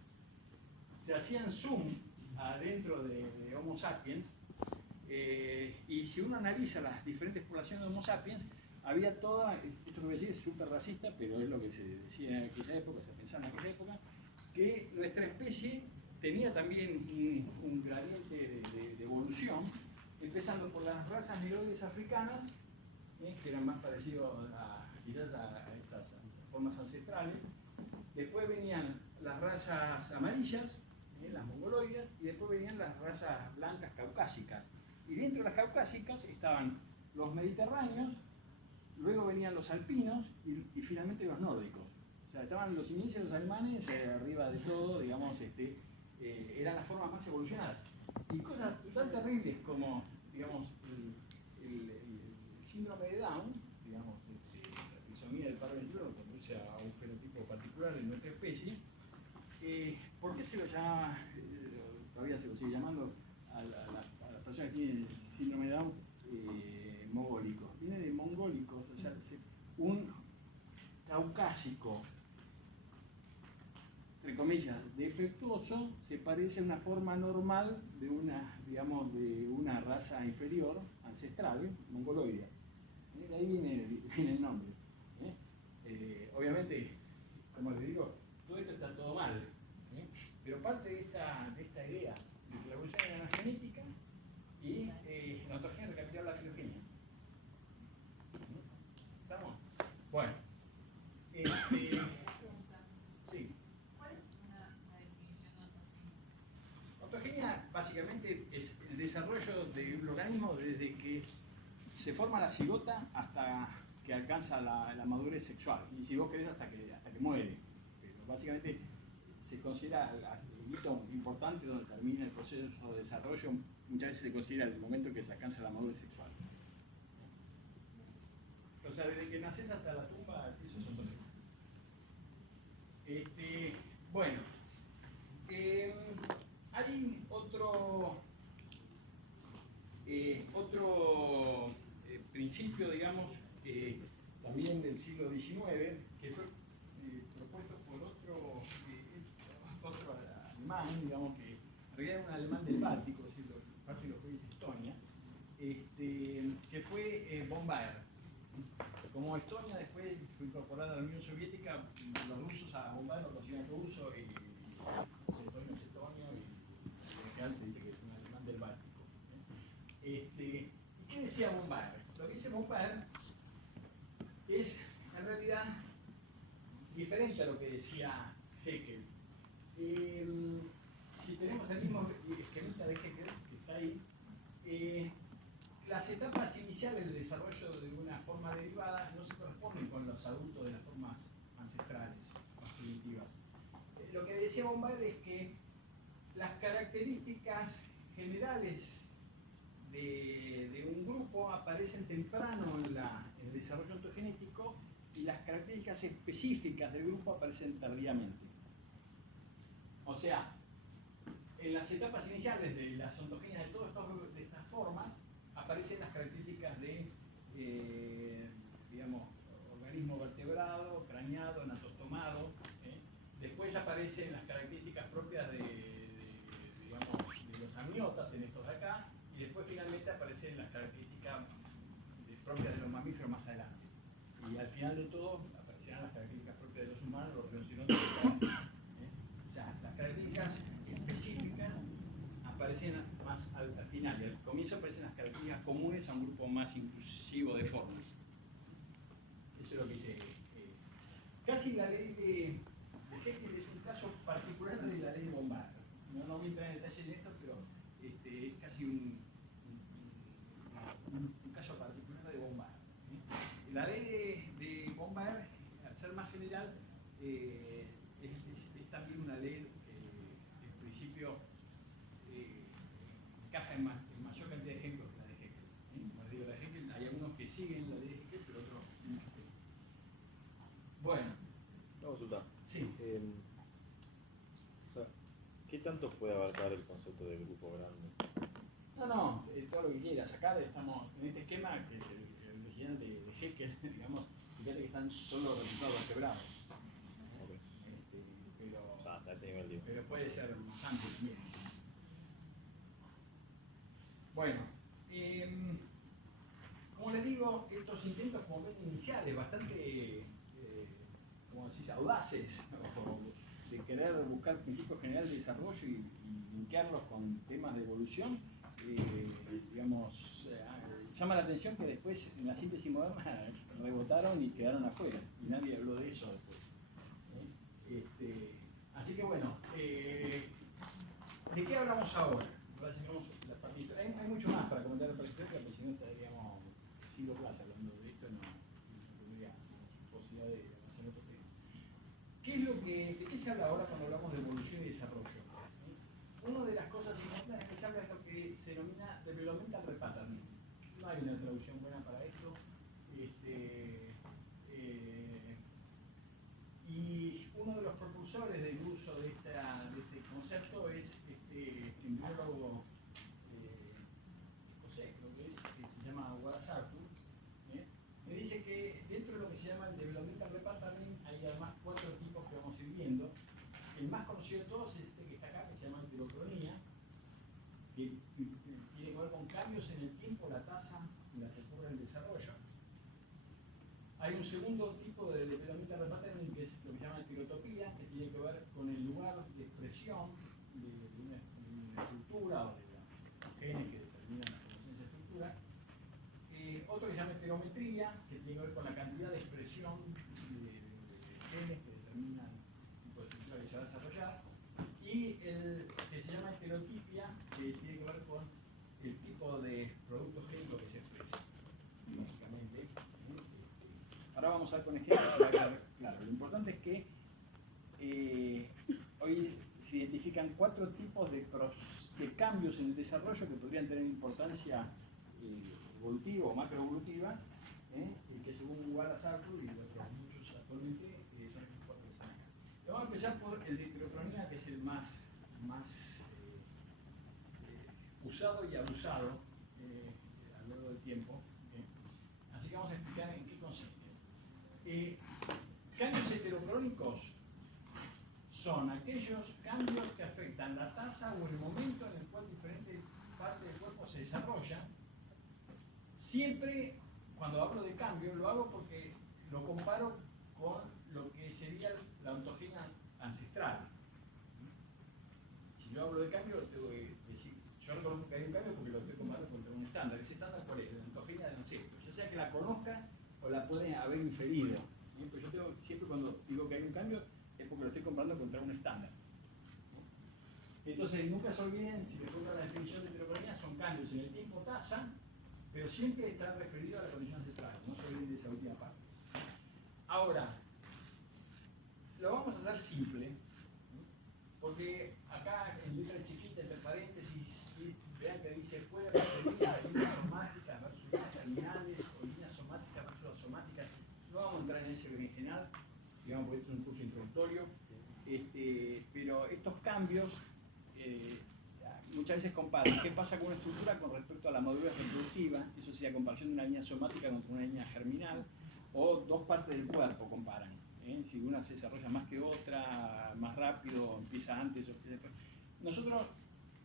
se hacían zoom adentro de Homo sapiens, y si uno analiza las diferentes poblaciones de Homo sapiens, había toda, esto que voy a decir es súper racista, pero es lo que se decía en aquella época, se pensaba en aquella época, que nuestra especie tenía también un gradiente de evolución, empezando por las razas negroides africanas, que eran más parecidos quizás a estas formas ancestrales. Después venían las razas amarillas, las mongoloides, y después venían las razas blancas caucásicas. Y dentro de las caucásicas estaban los mediterráneos, luego venían los alpinos y finalmente los nórdicos. O sea, estaban los inicios de los alemanes arriba de todo, digamos, eran las formas más evolucionadas. Y cosas tan terribles como, digamos, el síndrome de Down, digamos, la trisomía del par 21, que conduce a un fenotipo particular en nuestra especie. ¿Por qué se lo llama, todavía se lo sigue llamando a las personas que tienen síndrome de Down mogólico? Viene de mongólicos, o sea, un caucásico, entre comillas, defectuoso, se parece a una forma normal de una, digamos, de una raza inferior, ancestral, mongoloide. De ahí viene el nombre. Obviamente, como les digo, todo esto está todo mal, pero parte de esta idea de que la evolución era anagenética y la ontogenia recapitulaba la filogenia. ¿Estamos? Bueno. Sí. ¿Cuál es una definición de ontogenia? Ontogenia básicamente es el desarrollo de un organismo desde que se forma la cigota hasta que alcanza la madurez sexual, y si vos querés hasta que muere. Pero básicamente se considera el hito importante donde termina el proceso de desarrollo, muchas veces se considera el momento en que se alcanza la madurez sexual. O sea, desde que naces hasta la tumba, eso es ontogenia. Bueno, hay otro principio, digamos, también del siglo XIX, que fue propuesto por otro alemán, digamos, que en realidad era un alemán del Báltico, es decir, parte de lo que hoy es Estonia, que fue von Baer. Como Estonia después fue incorporada a la Unión Soviética, los rusos a von Baer lo consideran ruso y Estonio es estonio y en general se dice que es un alemán del Báltico. ¿Y qué decía von Baer? Lo que dice von Baer es en realidad diferente a lo que decía Haeckel. Si tenemos el mismo esquemita de Haeckel que está ahí, las etapas iniciales del desarrollo de una forma derivada no se corresponden con los adultos de las formas ancestrales, más primitivas. Lo que decía von Baer es que las características generales de un grupo aparecen temprano en el desarrollo ontogenético y las características específicas del grupo aparecen tardíamente. O sea, en las etapas iniciales de las ontogenias de todas estas formas aparecen las características de, digamos, organismo vertebrado, craneado, anatostomado. Después aparecen las características propias digamos, de los amniotas en estos de acá, y después finalmente aparecen las características propias de los mamíferos más adelante. Y al final de todo aparecerán las características propias de los humanos, los rinocerontes. O sea, las características específicas aparecen más al final, y al comienzo aparecen las características comunes a un grupo más inclusivo de formas. Eso es lo que dice. Casi la ley de Haeckel es un caso particular de la ley de von Baer. No voy a entrar en detalle en esto, pero es casi un caso particular de von Baer. La ley de von Baer, al ser más general, es también una ley que en principio encaja en mayor cantidad de ejemplos que la de Haeckel. Como digo, la de Haeckel, hay algunos que siguen la ley de Haeckel, pero otros muchos que no. Bueno. Una consulta. Sí. O sea, ¿qué tanto puede abarcar el concepto de grupo grande? No, todo lo que quieras. Acá estamos en este esquema, que es el original de Haeckel, digamos, fíjate que están solo resultados vertebrados. Okay. Pero, O sea, hasta ese nivel, digo. pero puede ser más amplio también. Bueno, como les digo, estos intentos, como ven, iniciales, bastante, como decís, audaces, de querer buscar principios generales de desarrollo y linkearlos con temas de evolución, digamos, llama la atención que después en la síntesis moderna rebotaron y quedaron afuera, y nadie habló de eso después. Así que bueno, ¿de qué hablamos ahora? Ahora llegamos a la partita. Hay mucho más para comentar la historia, porque si no estaríamos siglo plus hablando de esto, no tendría posibilidad de hacer otros temas. ¿De qué se habla ahora cuando hablamos de evolución y desarrollo? Una de las cosas importantes que se habla es lo que se denomina developmental repatterning. No hay una traducción buena para esto. Y uno de los propulsores del uso de este concepto es este embriólogo, no sé, creo que se llama Wallace Arthur. Me dice que dentro de lo que se llama el developmental repatterning hay además 4 tipos que vamos a ir viendo. El más conocido de todos es este que está acá, que se llama heterocronía, que tiene que ver con cambios en el tiempo, la tasa en la que ocurre el desarrollo. Hay un segundo tipo de developmental repatterning que es lo que se llama heterotopía, que tiene que ver con el lugar de expresión de una estructura o de los genes que determinan la formación de esa estructura. Otro que se llama heterometría, que tiene que ver con la cantidad de expresión de genes que determinan el tipo de estructura que se va a desarrollar. Y el que se llama heterotipia, que tiene que ver con el tipo de producto génico que se expresa, básicamente. Ahora vamos a ver con ejemplos para ver. Claro, lo importante es que hoy se identifican 4 tipos de cambios en el desarrollo que podrían tener importancia evolutiva o macroevolutiva, y que según Wallace Arthur y otros muchos actualmente son estos 4 que están acá. Vamos a empezar por el de heterocronía, que es el más usado y abusado a lo largo del tiempo. así que vamos a explicar en qué consiste. Cambios heterocrónicos son aquellos cambios que afectan la tasa o el momento en el cual diferentes partes del cuerpo se desarrollan. Siempre, cuando hablo de cambio, lo hago porque lo comparo con lo que sería la ontogenia ancestral. Si yo hablo de cambio, tengo que decir, yo reconozco que hay un cambio porque lo estoy comparando contra un estándar. ¿Ese estándar cuál es? La ontogenia del ancestro. Ya sea que la conozca o la pueden haber inferido. Pero yo tengo, siempre cuando digo que hay un cambio, es porque lo estoy comparando contra un estándar. Entonces, nunca se olviden, si les toca la definición de heterocronía, son cambios en el tiempo tasa, pero siempre está referido a la condición ancestral. No se olviden de esa última parte. Ahora, lo vamos a hacer simple, porque acá en letra chiquita, entre paréntesis, vean que dice puede referirse a líneas somáticas versus líneas terminales o líneas somáticas versus asomáticas. No vamos a entrar en ese berenjenal, digamos, porque esto es un curso introductorio, pero estos cambios muchas veces comparan qué pasa con una estructura con respecto a la madurez reproductiva, eso sería comparación de una línea somática contra una línea germinal, o dos partes del cuerpo comparan. Si una se desarrolla más que otra, más rápido, empieza antes o empieza después. Nosotros,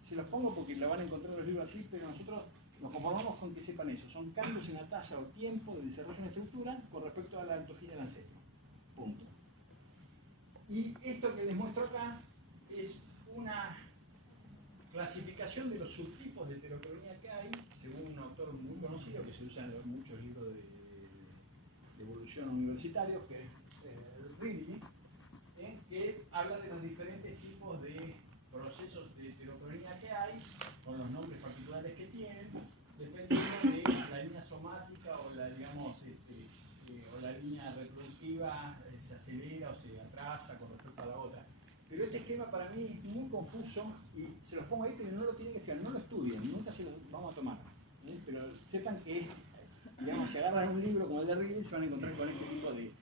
se los pongo porque lo van a encontrar en los libros así, pero nosotros nos conformamos con que sepan eso. Son cambios en la tasa o tiempo de desarrollo de una estructura con respecto a la ontogenia del ancestro. Punto. Y esto que les muestro acá es una clasificación de los subtipos de heterocronía que hay, según un autor muy conocido que se usa en muchos libros de evolución universitarios, que es Ridley, que habla de los diferentes tipos de procesos de heterocronía que hay, con los nombres particulares que tienen, dependiendo de la línea somática o la, digamos, o la línea reproductiva se acelera o se atrasa con respecto a la otra. Pero este esquema para mí es muy confuso y se los pongo ahí, pero no lo tienen que estudiar, no lo estudien, nunca se los vamos a tomar. Pero sepan que, digamos, si agarran un libro como el de Ridley, se van a encontrar con este tipo de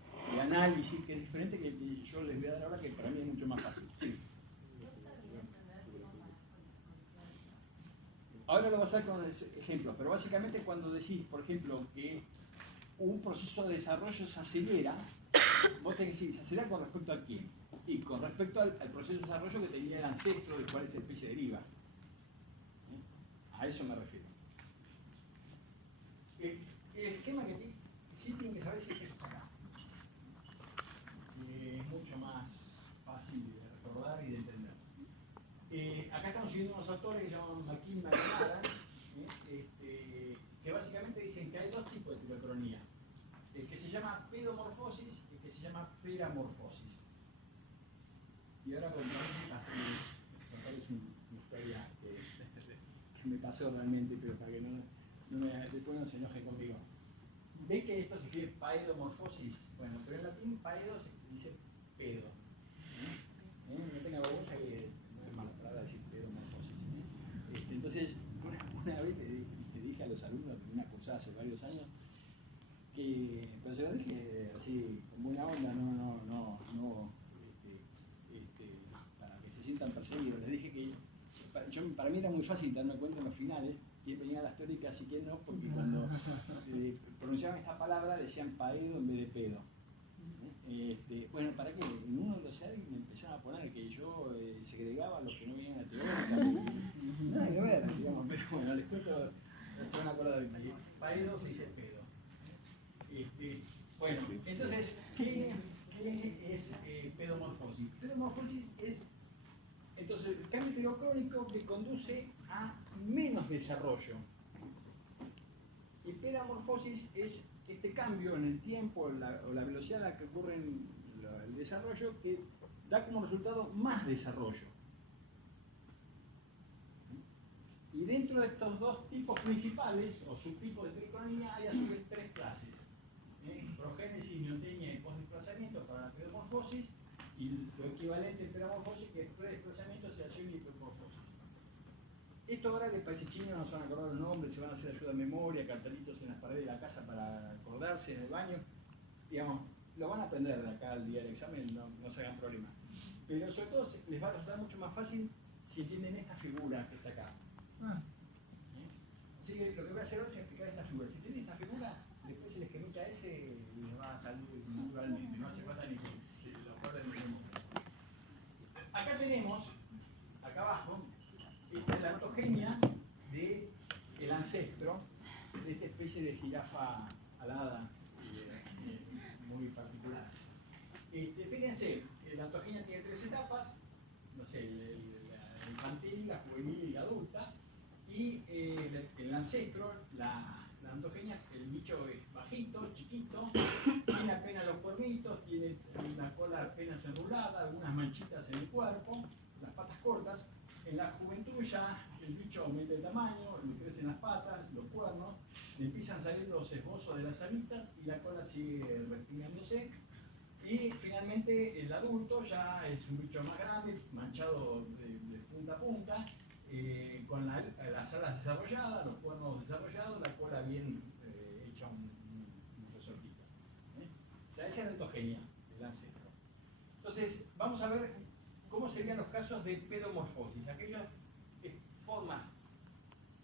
análisis que es diferente que el que yo les voy a dar ahora, que para mí es mucho más fácil. Sí. Ahora lo vas a ver con ejemplos, pero básicamente cuando decís, por ejemplo, que un proceso de desarrollo se acelera, vos tenés que decir, ¿se acelera con respecto a quién? Y con respecto al proceso de desarrollo que tenía el ancestro del cual esa especie deriva. A eso me refiero. El esquema que sí tienen que saber es que esto acá. Es mucho más fácil de recordar y de entender. Acá estamos siguiendo unos autores que se llaman McKim y McNamara, que básicamente dicen que hay dos tipos de heterocronía. El que se llama pedomorfosis y el que se llama peramorfosis. Y ahora contarles una historia que me pasó realmente, pero para que después no se enoje conmigo. ¿Ven que esto se escribe paedomorfosis? Bueno, pero en latín paedo se dice pedo. No tenga vergüenza que no es mala palabra decir pedomorfosis. Entonces, una vez le dije a los alumnos de una cursada hace varios años que, pero se lo dije así, con buena onda, para que se sientan perseguidos. Les dije que para mí era muy fácil darme cuenta en los finales quién venía las teóricas y quién no, porque cuando pronunciaban esta palabra decían paedo en vez de pedo. Bueno, ¿para qué? En uno de los series me empezaron a poner que yo segregaba a los que no venían a teórica. Nada que ver, digamos, pero bueno, les cuento, se van a acordar de mí. Paedo se dice pedo. Bueno, entonces, ¿qué es pedomorfosis? Pedomorfosis es entonces el cambio heterocrónico que conduce a menos desarrollo. Y peramorfosis es este cambio en el tiempo o la velocidad a la que ocurre el desarrollo que da como resultado más desarrollo. Y dentro de estos dos tipos principales o subtipos de heterocronía hay a su vez tres clases. Progénesis, neotenia y postdesplazamiento para la pedomorfosis, y lo equivalente a peramorfosis que es predesplazamiento, sedación y hipermorfosis. Esto ahora les parece chino, no se van a acordar los nombres, se van a hacer ayuda de memoria, cartelitos en las paredes de la casa para acordarse en el baño. Digamos, lo van a aprender de acá al día del examen, no se hagan problema. Pero sobre todo les va a resultar mucho más fácil si entienden esta figura que está acá. Así que lo que voy a hacer hoy es explicar esta figura. Si entienden esta figura, después el esquemita ese les va a salir naturalmente, no hace falta ni que se lo acuerden en ningún momento. Acá tenemos, acá abajo, esta es la ontogenia del ancestro de esta especie de jirafa alada muy particular. Fíjense, la ontogenia tiene 3 etapas, no sé, la infantil, la juvenil y la adulta, y el ancestro, la ontogenia, el bicho es bajito, chiquito, tiene apenas los cuernitos, tiene una cola apenas enrulada, algunas manchitas en el cuerpo, las patas cortas. En la juventud ya el bicho aumenta el tamaño, le crecen las patas, los cuernos, le empiezan a salir los esbozos de las alitas y la cola sigue respingándose. Y finalmente el adulto ya es un bicho más grande, manchado de punta a punta, con las alas desarrolladas, los cuernos desarrollados, la cola bien hecha un resortito. O sea, esa es la ontogenia del ancestro. Entonces, vamos a ver cómo serían los casos de pedomorfosis, aquellas formas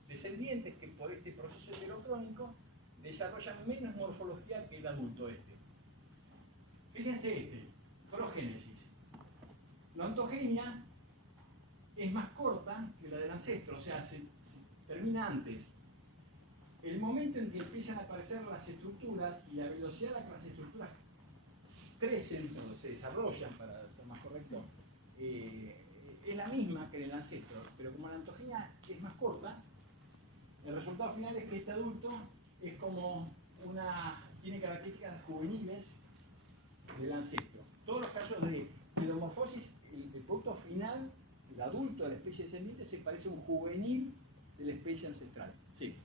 descendientes que por este proceso heterocrónico desarrollan menos morfología que el adulto este. Fíjense progénesis. La ontogenia es más corta que la del ancestro, o sea, se termina antes. El momento en que empiezan a aparecer las estructuras y la velocidad a la que las estructuras crecen o se desarrollan, para ser más correcto, es la misma que en el ancestro, pero como la ontogenia es más corta, el resultado final es que este adulto es como tiene características juveniles del ancestro. Todos los casos de pedomorfosis, el producto final, el adulto de la especie descendiente, se parece a un juvenil de la especie ancestral. Sí.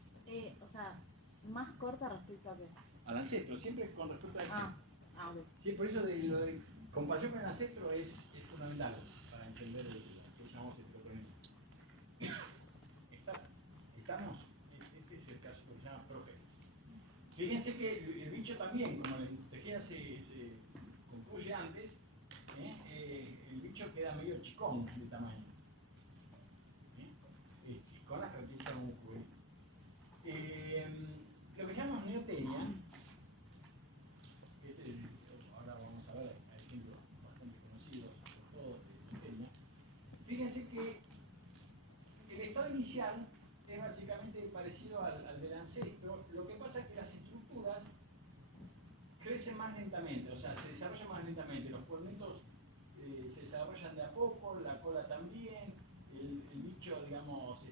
O sea, más corta respecto a qué. Al ancestro, siempre con respecto al Ok. sí, por eso lo de comparación con el ancestro es fundamental para entender lo que llamamos heterocronismo. ¿Estamos? Este es el caso que se llama progénesis. Fíjense que el bicho también, como la ontogenia se concluye antes, el bicho queda medio chicón de tamaño, con las características de un juvenil. Lo que llamamos neotenia, ahora vamos a ver ejemplos bastante conocidos por todos de neotenia. Fíjense que el estado inicial es básicamente parecido al del ancestro, lo que pasa es que las estructuras crecen más lentamente, o sea, se desarrollan más lentamente, los cuernitos se desarrollan de a poco, la cola también, el bicho, digamos,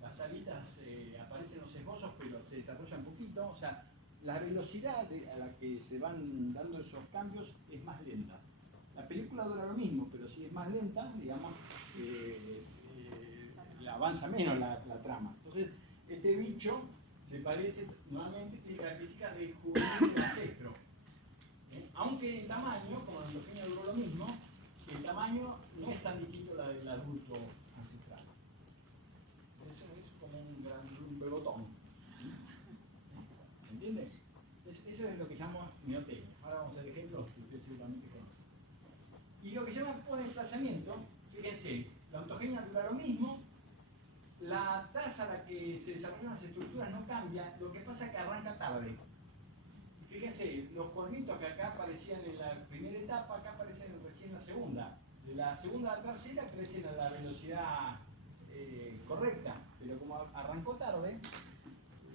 las alitas aparecen los esbozos, pero se desarrollan poquito, o sea, la velocidad a la que se van dando esos cambios es más lenta. La película dura lo mismo, pero si es más lenta, digamos, avanza menos la trama. Entonces, este bicho se parece, nuevamente, tiene características de juvenil del ancestro. Aunque en tamaño, como la ontogenia duró lo mismo, el tamaño no es tan distinto al del adulto ancestral. Eso es como un bebotón. ¿Se entiende? Eso es lo que llamo neotenia. Ahora vamos a ver ejemplos que ustedes seguramente conocen. Y lo que llaman post-desplazamiento, fíjense, la ontogenia dura lo mismo, la tasa a la que se desarrollan las estructuras no cambia, lo que pasa es que arranca tarde. Fíjense, los cuernitos que acá aparecían en la primera etapa, acá aparecen recién en la segunda. De la segunda a la tercera crecen a la velocidad correcta, pero como arrancó tarde,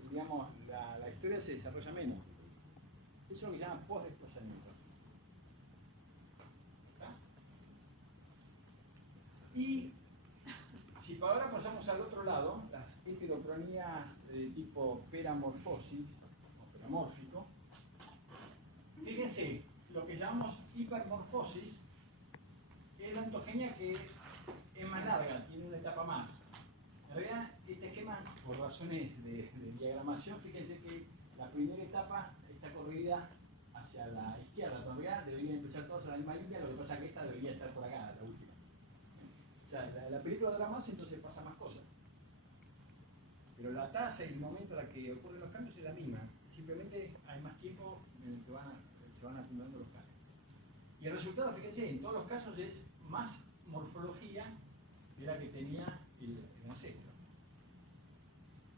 digamos, la historia se desarrolla menos. Eso es lo que llaman post-desplazamiento. Y si ahora pasamos al otro lado, las heterocronías de tipo peramorfosis, o peramórfico, fíjense, lo que llamamos hipermorfosis es la ontogenia que es más larga, tiene una etapa más. En realidad, este esquema, por razones de diagramación, fíjense que la primera etapa está corrida hacia la izquierda, pero en realidad deberían empezar todos a la misma línea, lo que pasa es que esta debería estar por acá, la última. O sea, la película dura más, entonces pasa más cosas. Pero la tasa y el momento en el que ocurren los cambios es la misma. Simplemente hay más tiempo en el que se van acumulando los cambios. Y el resultado, fíjense, en todos los casos es más morfología de la que tenía el ancestro.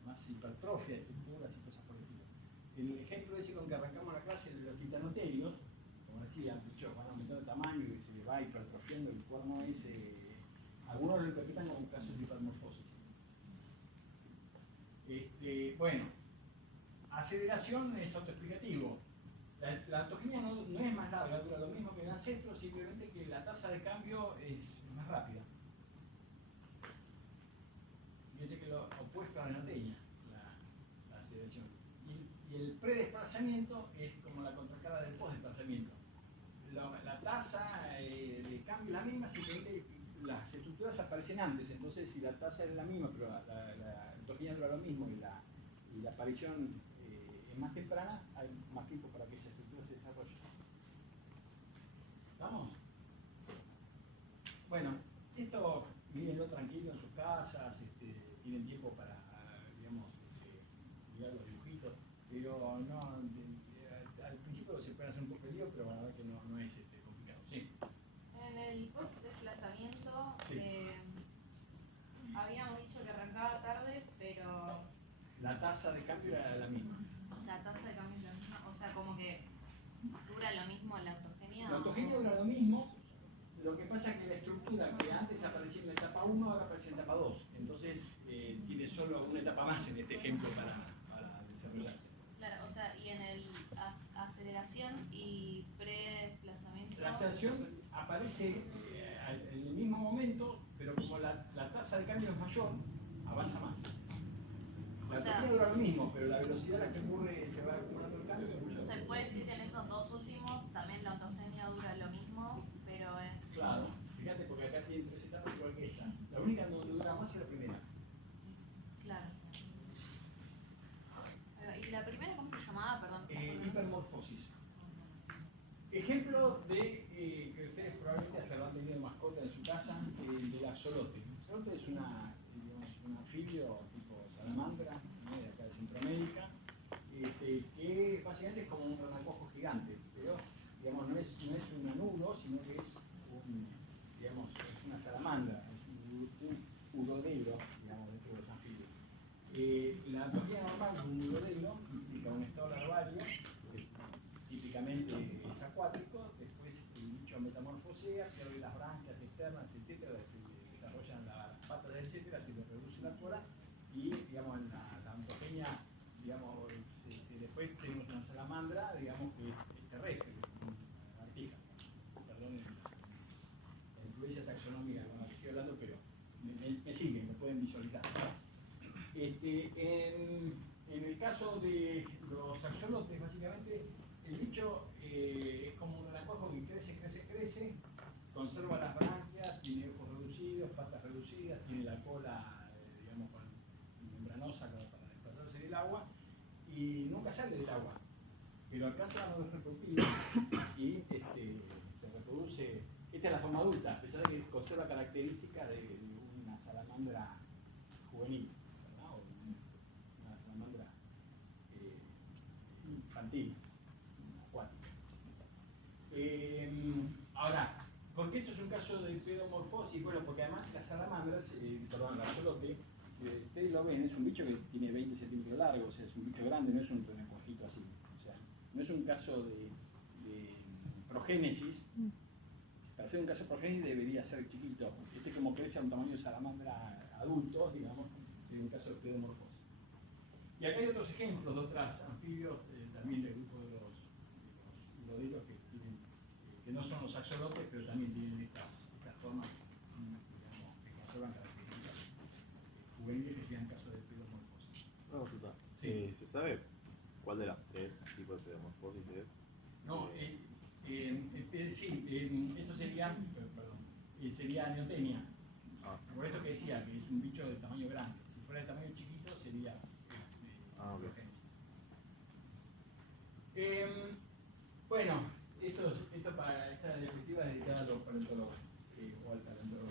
Más hipertrofia, estructuras y cosas por el estilo. el ejemplo ese con que arrancamos la clase de los titanoterios, como decía, bichos van aumentando de tamaño y se le va hipertrofiando el cuerno ese, algunos lo interpretan como un caso de hipermorfosis. Bueno, aceleración es autoexplicativo. La autogenia no es más larga, dura lo mismo que el ancestro, simplemente que la tasa de cambio es más rápida. Fíjense que lo opuesto a la neotenia, la aceleración. Y el predesplazamiento es como la contracara del postdesplazamiento. La tasa de cambio es la misma, simplemente las estructuras aparecen antes. Entonces, si la tasa es la misma, pero la autogenia dura lo mismo y la aparición es más temprana, hay más tiempo para que esa estructura se desarrolle. ¿Estamos? Bueno, esto mírenlo tranquilo en sus casas, tienen tiempo para, digamos, mirar los dibujitos, pero no, al principio se puede hacer un poco de lío, pero la verdad que no es complicado. Sí. En el post-desplazamiento, Sí. habíamos dicho que arrancaba tarde, pero La tasa de cambio era la misma. la tasa de cambio es la misma. O sea, como que dura lo mismo la autogenia. La autogenia dura lo mismo, lo que pasa es que la estructura que antes aparecía en la etapa 1 ahora aparece en la etapa 2. Entonces tiene solo una etapa más en este ejemplo para desarrollarse. Claro, o sea, y en el aceleración y predesplazamiento. La aceleración aparece en el mismo momento, pero como la tasa de cambio es mayor, avanza más. La O sea, autogenia dura lo mismo, pero la velocidad a la que ocurre, se va acumulando el cambio es mucho. se puede decir que en esos dos últimos también la autogenia dura lo mismo, pero es. Claro, fíjate porque acá tiene 3 etapas igual que esta. La única donde dura más es la primera. Claro. ¿Y la primera cómo se llamaba? Perdón. Hipermorfosis. Ejemplo de que ustedes probablemente hasta lo han tenido mascota en su casa, del axolote. El axolote es un anfibio tipo salamandra, de acá de Centroamérica, que básicamente es como un renacuajo gigante, pero digamos, no es un anulo, sino que es es una salamandra, es un urodelo, digamos, dentro de los anfibios. La anatomía normal de un urodelo implica un estado larvario, que típicamente es acuático, después el bicho metamorfosea, pierde las branquias externas, etcétera, se desarrollan las patas, etcétera, se le reduce la cola y, digamos, la ontogenia, digamos, después tenemos una salamandra, digamos, que es terrestre, una lagartija. Perdón la influencia taxonómica con la que estoy hablando, pero me siguen, me pueden visualizar. En el caso de los axolotes, básicamente, el bicho es como un renacuajo que crece, conserva las branquias, tiene ojos reducidos, patas reducidas, tiene la cola, digamos, membranosa para desplazarse del agua y nunca sale del agua, pero alcanza a los reproductivos y se reproduce. Esta es la forma adulta, a pesar de que conserva características de una salamandra juvenil, ¿verdad? O una salamandra infantil, acuática. Ahora, ¿por qué esto es un caso de pedomorfosis? Bueno, porque además las salamandras, el axolote, ustedes lo ven, es un bicho que tiene 20 centímetros largo, o sea, es un bicho grande, no es un renacuajito así. O sea, no es un caso de progénesis. Para ser un caso de progénesis debería ser chiquito. Como crece a un tamaño de salamandra adulto, digamos, sería un caso de pedomorfosis. Y acá hay otros ejemplos de otros anfibios, también del grupo de los urodelos que no son los axolotes, pero también tienen estas formas, digamos, que conservan características juveniles que sean casos de pedomorfosis. Una consulta. Sí. ¿Se sabe cuál de las 3 tipos de pedomorfosis es? No, sí, esto sería, sería neotenia. Por esto que decía, que es un bicho de tamaño grande. Si fuera de tamaño chiquito, sería progénesis. Bueno, esto para esta diapositiva es dedicada a los paleontólogos, o al paleontólogo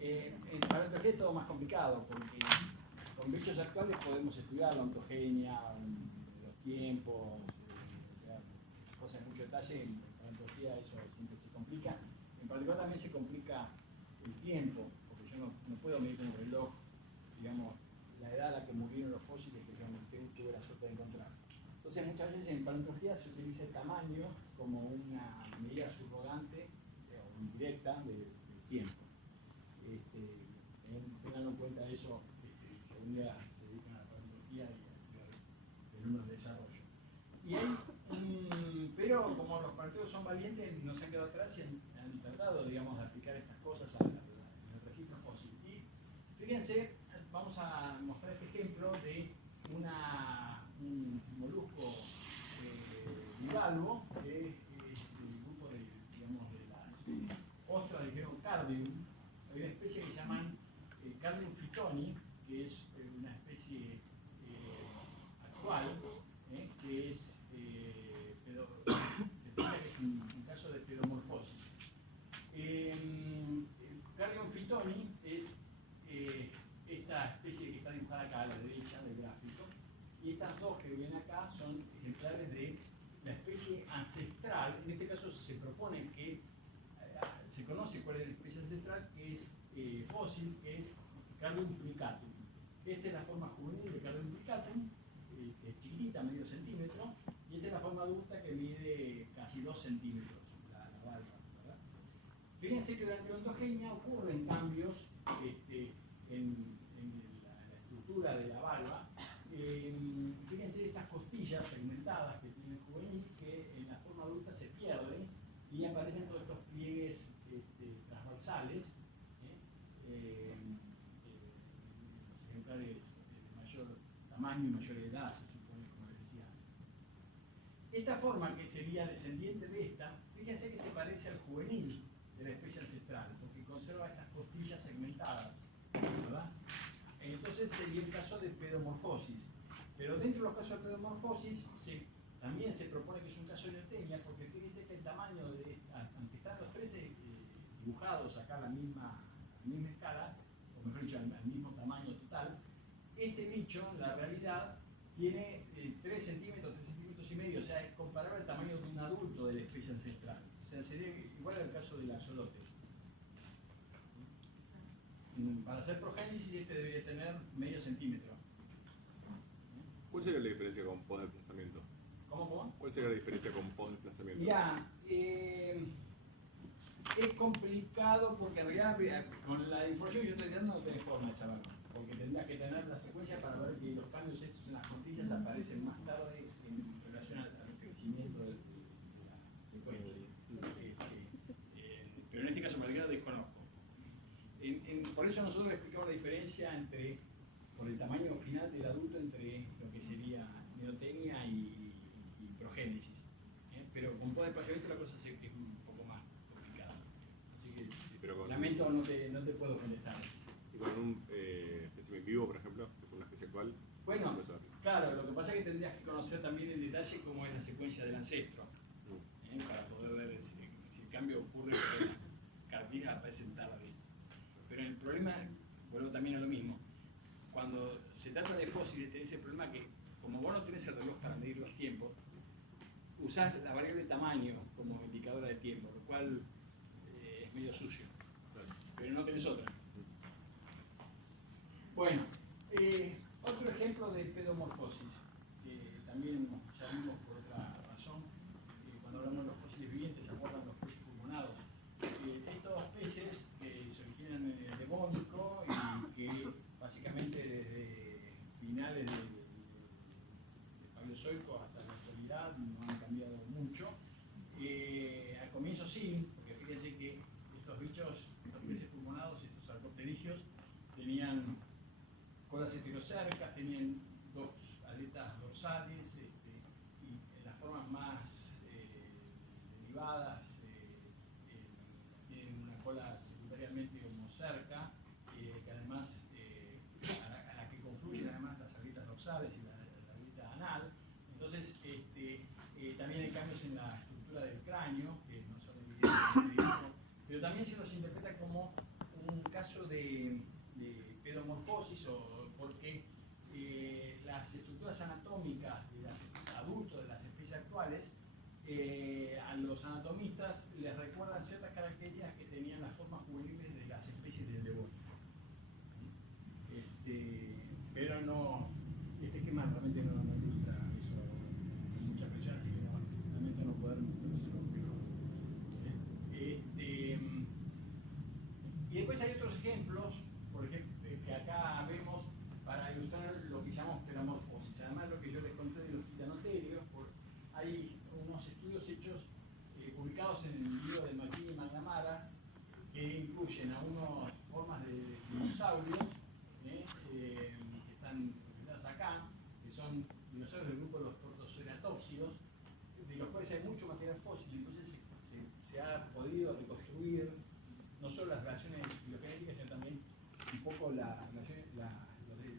en paleontología es todo más complicado, porque con bichos actuales podemos estudiar la ontogenia, los tiempos, cosas de mucho detalle. En paleontología eso siempre se complica. En particular también se complica el tiempo, porque yo no puedo medir con un reloj, digamos, la la edad a la que murieron los fósiles que yo tuve la suerte de encontrar. Entonces muchas veces en paleontología se utiliza el tamaño como una medida subrogante o indirecta del tiempo. Tengan en cuenta eso si algún día se dedican a la paleontología y a números de desarrollo. Y pero como los paleontólogos son valientes, no se han quedado atrás y han tratado, digamos, de aplicar estas cosas en el registro fósil. Y fíjense, vamos a mostrar este ejemplo de un molusco bivalvo, que es el grupo de, digamos, de las ostras del género Cardium. Hay una especie que se llaman Cardium phytoni, que es una especie actual, que es se piensa que es un caso de pedomorfosis. Cardium phytoni es esta especie que está dibujada acá a la derecha del gráfico, y estas dos que ven acá son ejemplares de la especie ancestral. En este caso se propone que se conoce cuál es la especie ancestral, que es fósil, que es Cardium plicatum. Esta es la forma juvenil de Cardium plicatum, que es chiquitita, medio centímetro, y esta es la forma adulta que mide casi 2 centímetros, la valva, ¿verdad? Fíjense que durante la ontogenia ocurren cambios en la estructura de la valva. Fíjense estas costillas segmentadas que tiene el juvenil, que en la forma adulta se pierden y aparecen todos estos pliegues transversales. Los ejemplares de mayor tamaño y mayor edad se supone, como les decía antes. Esta forma, que sería descendiente de esta, fíjense que se parece al juvenil de la especie ancestral, porque conserva estas costillas segmentadas, ¿verdad? Entonces sería el caso de pedomorfosis. Pero dentro de los casos de pedomorfosis también se propone que es un caso de neotenia, porque fíjense que el tamaño, aunque están los tres dibujados acá a la misma escala, o mejor dicho, al mismo tamaño total, este bicho en la realidad tiene 3 centímetros, 3 centímetros y medio, o sea, es comparable al tamaño de un adulto de la especie ancestral. O sea, sería igual al caso del axolote. Para hacer progénesis, este debería tener medio centímetro. ¿Cuál sería la diferencia con post-desplazamiento? ¿Cómo? ¿Cuál sería la diferencia con post-desplazamiento? Mirá, es complicado porque en realidad con la información que yo estoy dando no tenés forma de saberlo, porque tendrás que tener la secuencia para ver que los cambios estos en las costillas aparecen más tarde en relación al crecimiento de la secuencia. Pero en este caso particular desconozco. Por eso nosotros explicamos la diferencia por el tamaño final del adulto, entre lo que sería neotenia y progénesis. Pero con todo desplazamiento la cosa es un poco más complicada. Así que lamento no te puedo contestar. ¿Y con un espécimen vivo, por ejemplo, con una especie actual? Bueno, claro, lo que pasa es que tendrías que conocer también en detalle cómo es la secuencia del ancestro, para poder ver si el cambio ocurre porque la carnita aparece tarde. Pero el problema, vuelvo también a lo mismo, cuando se trata de fósiles tenés el problema que, como vos no tenés el reloj para medir los tiempos, usás la variable tamaño como indicadora de tiempo, lo cual es medio sucio, pero no tenés otra. Bueno, otro ejemplo de pedomorfosis, que también ya vimos por otra razón, cuando hablamos de los fósiles vivientes se abordan los peces pulmonados. Estos peces se originan en el Devónico y que básicamente desde finales del Paleozoico hasta la actualidad no han cambiado mucho. Al comienzo sí, porque fíjense que estos bichos, estos peces pulmonados, estos arcopterigios, tenían colas heterocercas, tenían 2 aletas dorsales y en las formas más derivadas tienen una cola secundariamente homocerca, que además a la que confluyen además las aletas dorsales y la aleta anal. Entonces también hay cambios en la estructura del cráneo que no son evidentes en este dibujo, pero también se los interpreta como un caso de pedomorfosis, o porque las estructuras anatómicas de los adultos de las especies actuales a los anatomistas les recuerdan ciertas características que tenían las formas juveniles de las especies del Devónico. pero no, este esquema realmente no ilustra eso con mucha precisión, así que realmente no poder mostrárselo mejor. Y después hay otros ejemplos, por ejemplo, que acá vemos para ilustrar lo que llamamos peramorfosis. Además, lo que yo les conté de los titanoterios, hay unos estudios hechos, publicados en el libro de McKinney y McNamara, que incluyen a unas formas de dinosaurios que están representadas acá, que son dinosaurios del grupo de los protoceratopsidos, de los cuales hay mucho material fósil. Entonces se ha podido reconstruir no solo las relaciones filogenéticas, sino también un poco el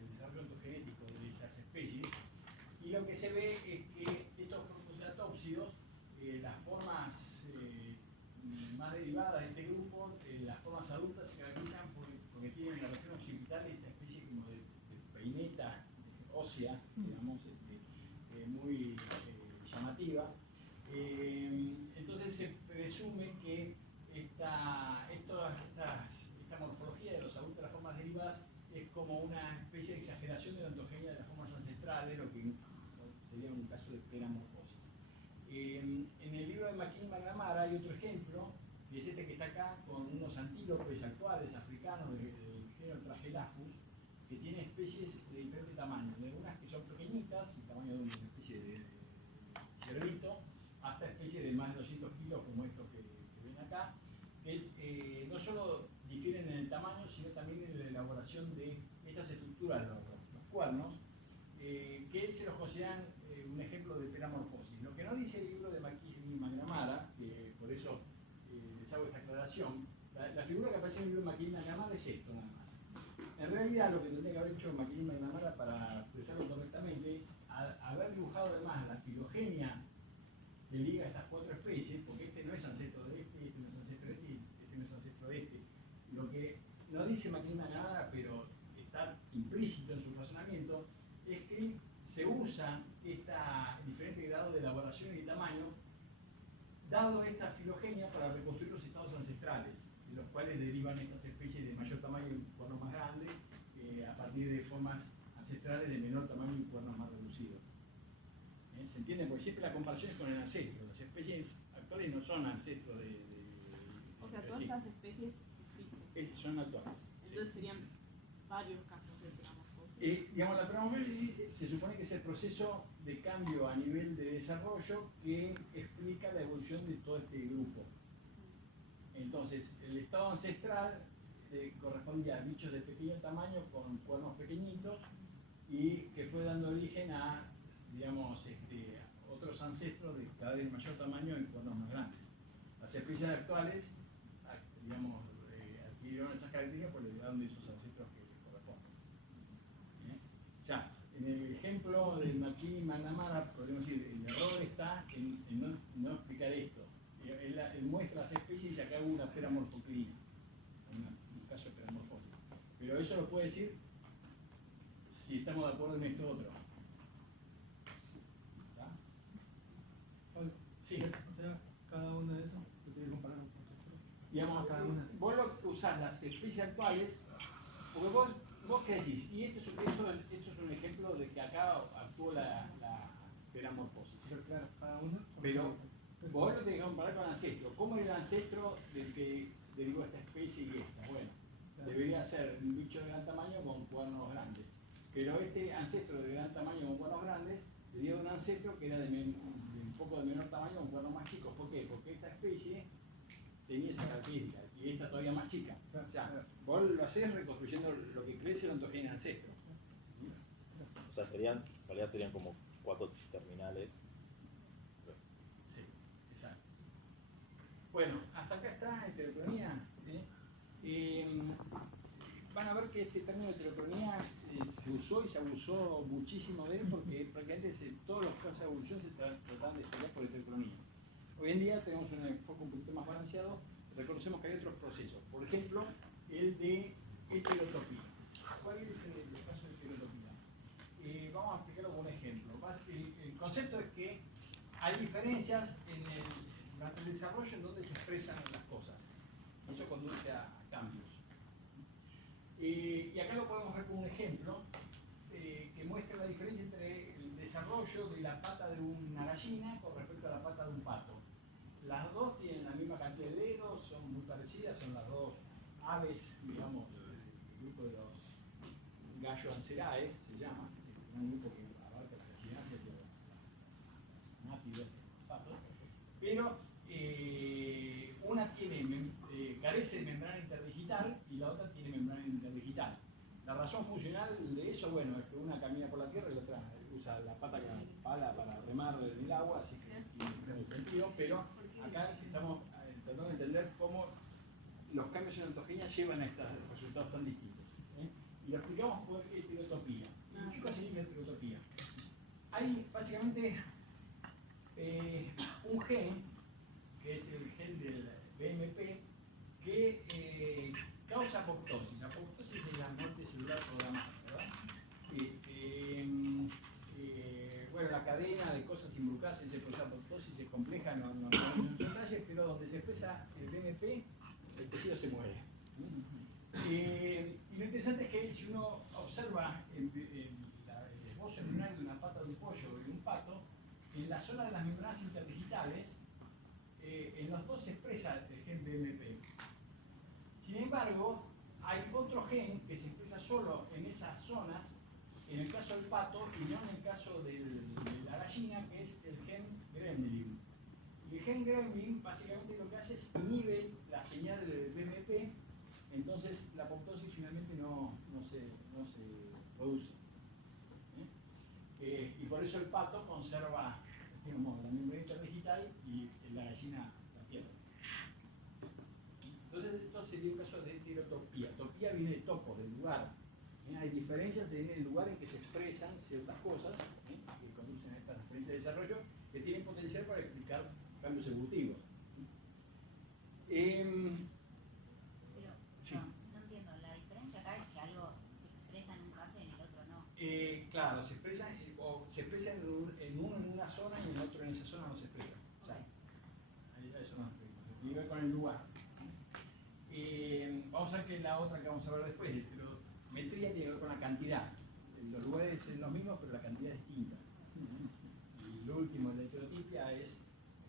desarrollo ontogenético de esas especies. Y lo que se ve es que estos protoceratopsidos, las formas más derivadas de este grupo, las formas adultas se caracterizan porque tienen en la región occipital esta especie como de peineta ósea, digamos, muy llamativa. Entonces se presume que esta morfología de los adultos de las formas derivadas es como una especie de exageración de la ontogenia de las formas ancestrales, lo que sería un caso de peramorfosis. En el libro de McKinney y McNamara hay otro ejemplo, y es este que está acá, con unos antílopes actuales africanos del género Tragelaphus, que tienen especies de diferente tamaño, de unas que son pequeñitas, el tamaño de una especie de ciervito, hasta especies de más de 200 kilos, como estos que ven acá, que no solo difieren en el tamaño, sino también en la elaboración de estas estructuras, los cuernos, que se los consideran un ejemplo de peramorfosis. Lo que no dice el libro de McKinney y McNamara, que por eso les hago esta aclaración, la figura que aparece en el libro de McKinney y McNamara es esto nada más. En realidad lo que tendría que haber hecho McKinney y McNamara para expresarlo correctamente es haber dibujado además la filogenia que liga estas cuatro especies, porque este no es ancestro de este no es ancestro de este, este no es ancestro de este. Lo que no dice McKinney y McNamara, pero está implícito en su razonamiento, es que se usa diferente grado de elaboración y tamaño, dado esta filogenia, para reconstruir los estados ancestrales, de los cuales derivan estas especies de mayor tamaño y cuernos más grandes, a partir de formas ancestrales de menor tamaño y cuernos más reducidos. ¿Se entiende? Porque siempre la comparación es con el ancestro. Las especies actuales no son ancestros de O sea, todas estas especies existen. son actuales. Entonces serían varios casos de peramorfosis. Digamos, la peramorfosis se supone que es el proceso de cambio a nivel de desarrollo que explica la evolución de todo este grupo. Entonces, el estado ancestral correspondía a bichos de pequeño tamaño con cuernos pequeñitos y que fue dando origen a, digamos, otros ancestros de cada vez mayor tamaño en cuernos más grandes. Las especies actuales, digamos, adquirieron esas características por el grado de esos ancestros que les corresponden. O sea, en el ejemplo de McKinney y McNamara, podemos decir, el error está en no explicar esto. Él muestra las especies y dice acá hubo una peramorfoclina, un caso de peramorfosis. Pero eso lo puede decir si estamos de acuerdo en esto otro. ¿Está? Sí. O sea, cada uno de esos, ¿te quiere comparar con otros? Digamos, vos lo usás las especies actuales, porque vos qué decís, y esto es un ejemplo de que acá actuó la peramorfosis. Pero claro, cada uno. Pero vos lo tenés que comparar con el ancestro. ¿Cómo es el ancestro del que derivó esta especie y esta? Bueno, debería ser un bicho de gran tamaño con cuernos grandes. Pero este ancestro de gran tamaño con cuernos grandes deriva de un ancestro que era de un poco de menor tamaño con cuernos más chicos. ¿Por qué? Porque esta especie tenía esa característica y esta todavía más chica. O sea, vos lo hacés reconstruyendo lo que crece el ontogenia ancestro. O sea, en realidad serían como 4 terminales. Sí, exacto. Bueno, hasta acá está heterocronía. Van a ver que este término de heterocronía se usó y se abusó muchísimo de él porque prácticamente todos los casos de evolución se tratan de estudiar por heterocronía. Hoy en día tenemos un enfoque un poquito más balanceado, reconocemos que hay otros procesos. Por ejemplo, el de heterotopía. ¿Cuál es el caso de heterotopía? Vamos a explicarlo con un ejemplo. El concepto es que hay diferencias durante el desarrollo en donde se expresan las cosas. Eso conduce a cambios. Y acá lo podemos ver como un ejemplo. que muestra la diferencia entre el desarrollo de la pata de una gallina con respecto a la pata de un pato. Las dos tienen la misma cantidad de dedos, son muy parecidas, son las dos aves, digamos, el grupo de los Galloancerae se llama, es un grupo que abarca las gallináceas y las nápidas, los patos, pero una tiene, carece de membrana interdigital y la otra tiene membrana interdigital. La razón funcional de eso, bueno, es que una camina por la tierra y la otra usa la pata como pala para remar en el agua, así que tiene sentido, pero acá estamos tratando de entender cómo los cambios en ontogenia llevan a estos resultados tan distintos. Y lo explicamos por heterotopía. ¿Y qué cosa significa heterotopía? Hay básicamente un gen, que es el gen del BMP, que causa apoptosis. Apoptosis es la muerte celular programada, ¿verdad? Bueno, la cadena de cosas involucradas en ese proceso de apoptosis es compleja, no en detalles, pero donde se expresa el BMP, el tejido se muere. Y lo interesante es que si uno observa el esbozo embrionario de una pata de un pollo y de un pato, en la zona de las membranas interdigitales, en los dos se expresa el gen BMP. Sin embargo, hay otro gen que se expresa solo en esas zonas, en el caso del pato y no en el caso de la gallina, que es el gen gremlin. Y el gen gremlin básicamente lo que hace es inhibe la señal del BMP, entonces la apoptosis finalmente no se produce. Y por eso el pato conserva, digamos, la membrana interdigital y la gallina la pierde. Entonces esto sería un caso de heterotopía. Topía viene de topo, del lugar. Hay diferencias en el lugar en que se expresan ciertas cosas que conducen a esta transferencia de desarrollo que tienen potencial para explicar cambios evolutivos. Pero Sí. no entiendo, la diferencia acá es que algo se expresa en un caso y en el otro no. Claro, se expresa en una zona y en el otro en esa zona no se expresa. O sea, eso no se tiene que ver con el lugar. Vamos a ver que la otra que vamos a ver después, pero metría tiene que ver con la cantidad. Los lugares son los mismos, pero la cantidad es distinta. Y lo último, la heterotipia es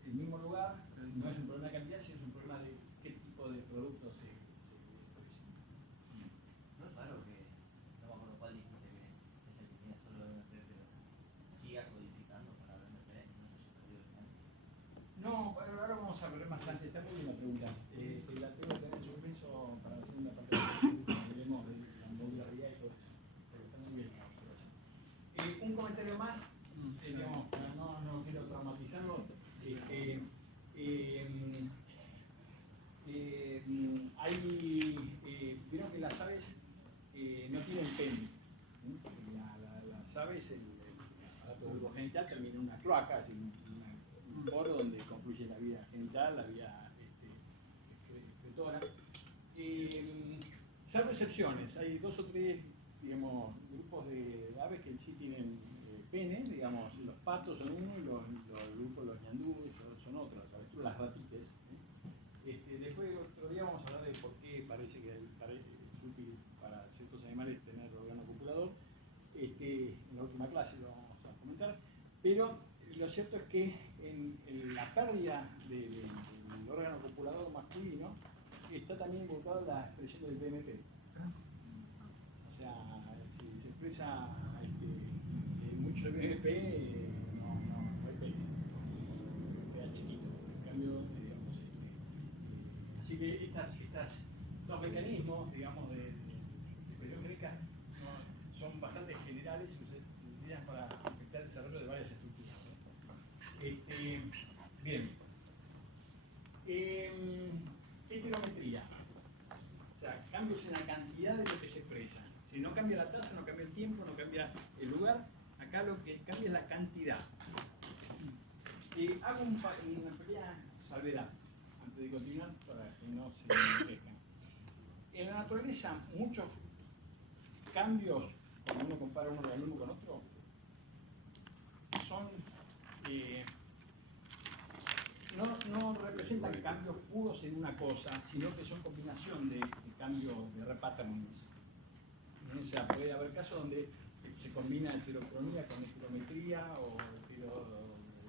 el mismo lugar, pero no es un problema de cantidad, sino es un problema de qué tipo de producto se presenta. ¿No es raro que, no me acuerdo cuál dijiste que es el que tiene solo BMP, pero siga codificando para BMP y no se haya perdido el final? No, bueno, ahora vamos a ver más adelante. Está muy bien la pregunta. La tengo que tener en suspenso para la segunda parte de la veremos de la modularidad y todo eso. Pero está muy bien la observación. Un comentario más, digamos, para no quiero traumatizarlo. Vieron que las aves no tienen pene. Las aves, el aparato genital termina en una cloaca, es decir, un poro donde confluye la vida genital, la vida excretora. Salvo excepciones, hay 2 o 3, digamos, grupos de aves que sí tienen pene, digamos, los patos son uno y el grupo de los ñandúes son otros, las ratites. Después otro día vamos a hablar de por qué parece que es útil para ciertos animales tener órgano copulador. En la última clase lo vamos a comentar, pero lo cierto es que en la pérdida del órgano copulador masculino está también involucrada la expresión del BMP. O sea, si se expresa mucho el BMP, no hay pene, queda chiquito. En cambio, digamos, así que estos mecanismos, digamos, de expresión génica son bastante generales y se utilizan para afectar el desarrollo de varias estructuras. Bien. Heterometría. O sea, cambios en la cantidad de lo que se expresa. Si no cambia la tasa, no cambia el tiempo, no cambia el lugar, acá lo que cambia es la cantidad. Hago una pequeña salvedad antes de continuar para que no se enriquezcan. En la naturaleza, muchos cambios, cuando uno compara un organismo con otro, son no representan cambios puros en una cosa, sino que son combinación de cambios de repatterns. O sea, puede haber casos donde se combina heterocronía con heterometría o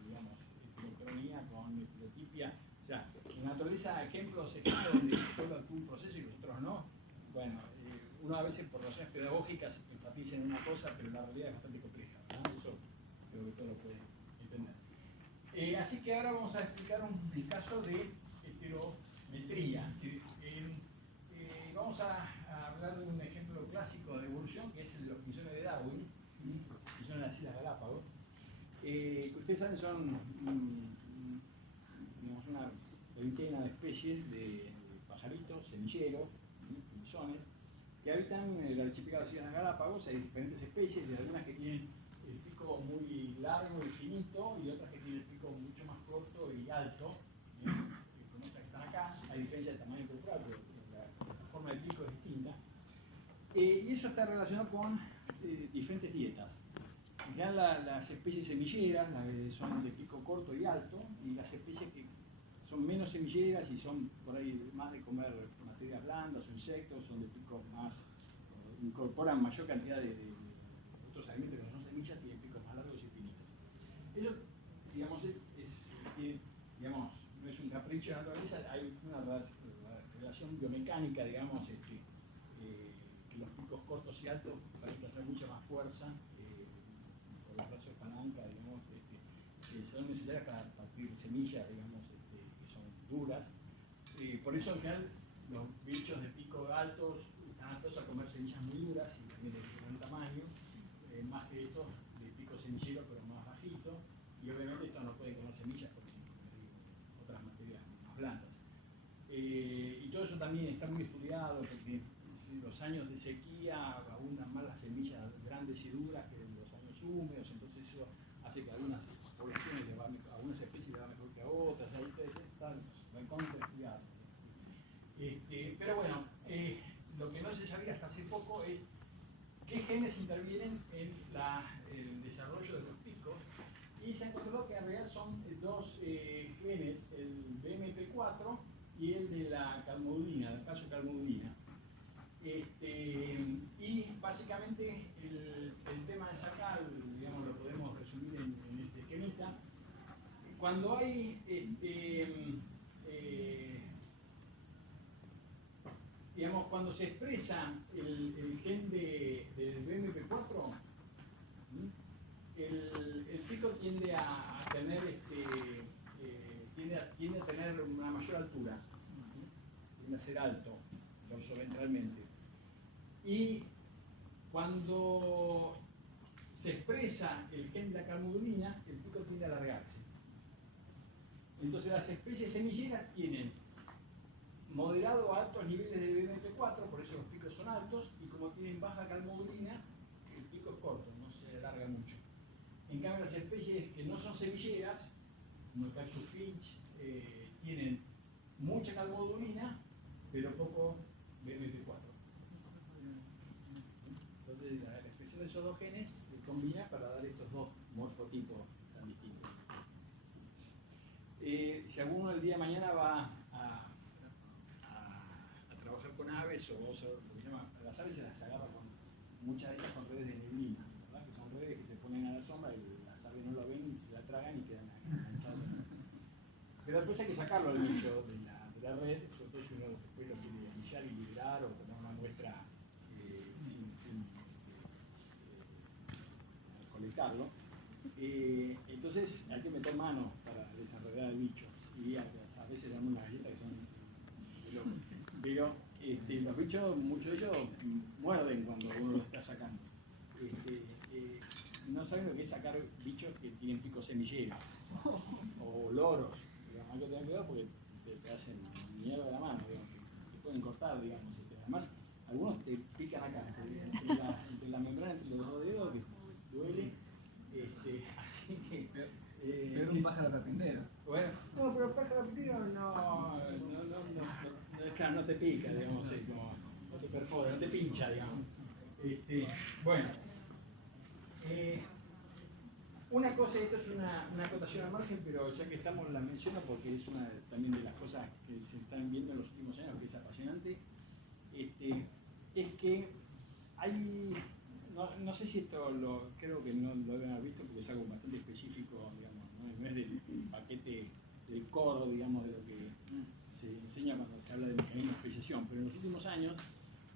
digamos, heterocronía con heterotipia. O sea, en naturaleza ejemplos donde solo actúa un proceso y los otros no. Bueno, uno a veces por razones pedagógicas enfatiza en una cosa, pero la realidad es bastante compleja, ¿verdad? Eso creo que todo lo puede entender. Así que ahora vamos a explicar un caso de heterometría. ¿Sí? Vamos a hablar de un ejemplo clásico de evolución, que es los pinzones de Darwin, que son las Islas Galápagos. Que ustedes saben son digamos, una veintena de especies de pajaritos, semilleros, pinzones, que habitan en el archipiélago de las Islas Galápagos. Hay diferentes especies, de algunas que tienen el pico muy largo y finito, y otras que tienen el pico mucho más corto y alto, como estas que están acá, a diferencia del tamaño corporal, pero la forma del pico es distinta. Y eso está relacionado con diferentes dietas. En general las especies semilleras, las que son de pico corto y alto, y las especies que son menos semilleras y son por ahí más de comer materias blandas o insectos, son de pico más, incorporan mayor cantidad de otros alimentos que no son semillas, tienen picos más largos y finitos. Eso, digamos, digamos, no es un capricho de la naturaleza, hay una relación biomecánica, digamos, que los picos cortos y altos permiten hacer mucha más fuerza por los brazos de palanca, digamos, que son necesarias para partir semillas, digamos, que son duras. Por eso en general los bichos de pico altos están aptos a comer semillas muy duras y también de gran tamaño, más que estos de pico semillero pero más bajito, y obviamente estos no pueden comer semillas porque otras materias más blandas. Y todo eso también está muy estudiado porque en los años de sequía abundan más las semillas grandes y duras que en los años húmedos, entonces eso hace que algunas poblaciones, algunas especies le va mejor que a otras, ahí está recontra estudiado. Pero bueno, lo que no se sabía hasta hace poco es qué genes intervienen en el desarrollo de los picos, y se encontró que en realidad son dos genes, el BMP4 y el de la calmodulina, del caso calmodulina. Y básicamente el tema de sacar, digamos, lo podemos resumir en este esquemita. Cuando hay digamos, cuando se expresa el gen del BMP4, el pico tiende a tener tiende a tener una mayor altura, tiende a ser alto dorsoventralmente. Y cuando se expresa el gen de la calmodulina, el pico tiende a alargarse. Entonces las especies semilleras tienen moderado o altos niveles de BMP4, por eso los picos son altos, y como tienen baja calmodulina, el pico es corto, no se alarga mucho. En cambio, las especies que no son semilleras, como el Cactus finch, tienen mucha calmodulina, pero poco BMP4. Entonces, la expresión de esos dos genes se combina para dar estos dos morfotipos tan distintos. Si alguno el día de mañana va a trabajar con aves, o porque las aves se las agarra con muchas de ellas con redes de neblina, ¿verdad? Que son redes que se ponen a la sombra y las aves no lo ven y se la tragan y quedan enganchadas. Pero después hay que sacarlo al bicho de la red, sobre todo si uno después lo quiere anillar y liberar o tomar una muestra sin colectarlo. Entonces hay que meter mano para desarrollar el bicho, y a veces dan unas galletas que son de locos. Pero los bichos, muchos de ellos muerden cuando uno los está sacando. No saben lo que es sacar bichos que tienen picos semilleros, o loros. Digamos, hay que tener cuidado porque te hacen mierda de la mano, digamos, te pueden cortar, digamos. Además, algunos te pican acá, entre la membrana, entre los dos dedos, que duele. Así que. Pero sí. un pájaro carpintero. Bueno, no, pero el pájaro carpintero no te pica, digamos, como, no te perfora, no te pincha, digamos. Bueno, una cosa, esto es una acotación al margen, pero ya que estamos la menciono porque es una también de las cosas que se están viendo en los últimos años, que es apasionante, es que hay no sé si esto creo que no lo deben haber visto porque es algo bastante específico, digamos, no es del paquete del core, digamos, de lo que se enseña cuando se habla de mecanismo de especiación, pero en los últimos años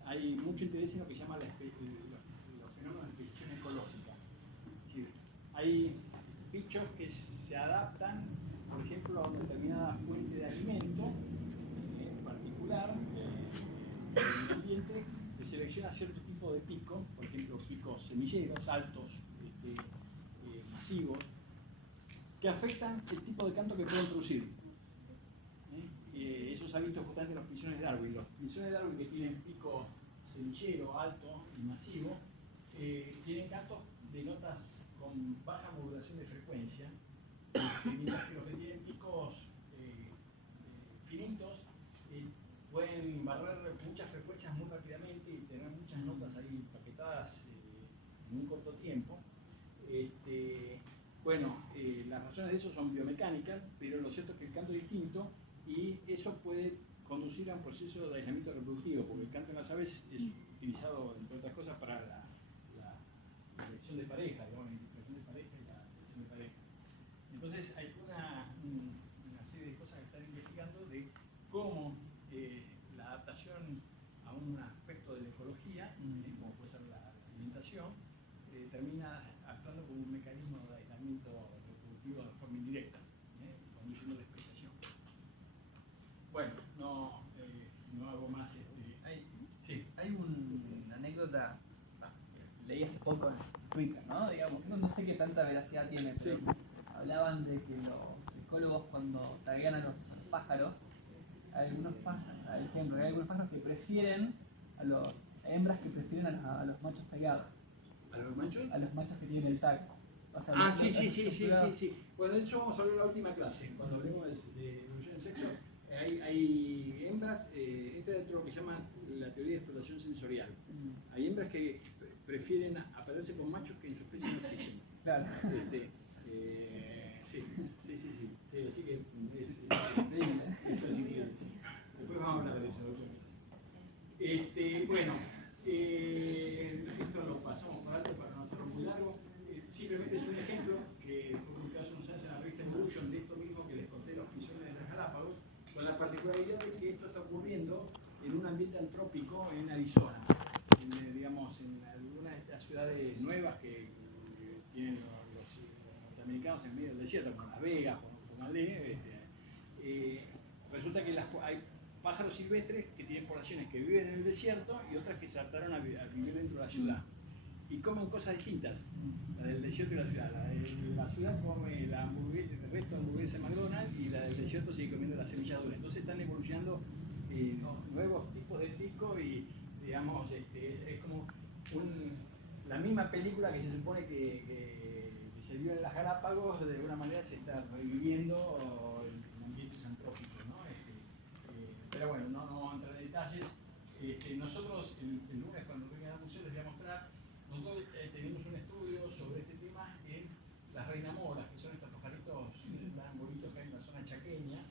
hay mucho interés en lo que se llama los fenómenos de especiación ecológica. Es decir, hay bichos que se adaptan, por ejemplo, a una determinada fuente de alimento en particular en el ambiente, que selecciona cierto tipo de pico, por ejemplo, picos semilleros, altos, masivos, que afectan el tipo de canto que pueden producir. Eso se ha visto justamente en los pinzones de Darwin. Los pinzones de Darwin que tienen pico semillero, alto y masivo, tienen cantos de notas con baja modulación de frecuencia, mientras que los que tienen picos finitos pueden barrer muchas frecuencias muy rápidamente y tener muchas notas ahí paquetadas en un corto tiempo. Las razones de eso son biomecánicas, pero lo cierto es que el canto es distinto y eso puede conducir a un proceso de aislamiento reproductivo, porque el canto en las aves es utilizado, entre otras cosas, para la elección de pareja, digamos, la identificación de pareja y la selección de pareja. Entonces hay una serie de cosas que están investigando de cómo la adaptación a un aspecto de la ecología, como puede ser la alimentación, termina actuando como un mecanismo de aislamiento reproductivo de forma indirecta, conduciendo a la especiación. Bueno, no hago más. Hay una anécdota, leí hace poco en Twitter, ¿no? Digamos, no sé qué tanta veracidad tiene, pero hablaban de que los ecólogos cuando taguean a los pájaros, hay algunos pájaros que prefieren hembras que prefieren a los machos tagueados. ¿A los machos? A los machos que tienen el tag. O sea, Sí. Bueno, de eso vamos a hablar en la última clase, cuando hablemos de evolución del sexo. Hay hembras, esta es lo que se llama la teoría de explotación sensorial. Hay hembras que prefieren aparearse con machos que en su especie no existen. Claro. Sí, así que eso es increíble. Sí. Después vamos a hablar de eso. Esto lo pasamos por alto para no hacerlo muy largo. Simplemente es un ejemplo que fue publicado hace unos años en la revista Evolution de esto mismo que les conté, los pinzones de las Galápagos, con la particularidad de que esto está ocurriendo en un ambiente antrópico en Arizona, en algunas de estas ciudades nuevas que tienen los norteamericanos en medio del desierto, como Las Vegas, pónganle. Resulta que hay pájaros silvestres que tienen poblaciones que viven en el desierto y otras que se adaptaron a vivir dentro de la ciudad. Y comen cosas distintas, la del desierto y la ciudad. La de la ciudad come el resto de hamburguesa de McDonald's y la del desierto sigue comiendo las semillas duras. Entonces están evolucionando nuevos tipos de pico y, digamos, es como la misma película que se supone que se vio en las Galápagos, de alguna manera se está reviviendo en ambientes antrópicos, ¿no? Pero bueno, no vamos a entrar en detalles. Nosotros el lunes cuando vengan al museo les voy a mostrar. Nosotros tenemos un estudio sobre este tema en las reinamoras, que son estos pajaritos tan bonitos que hay en la zona chaqueña.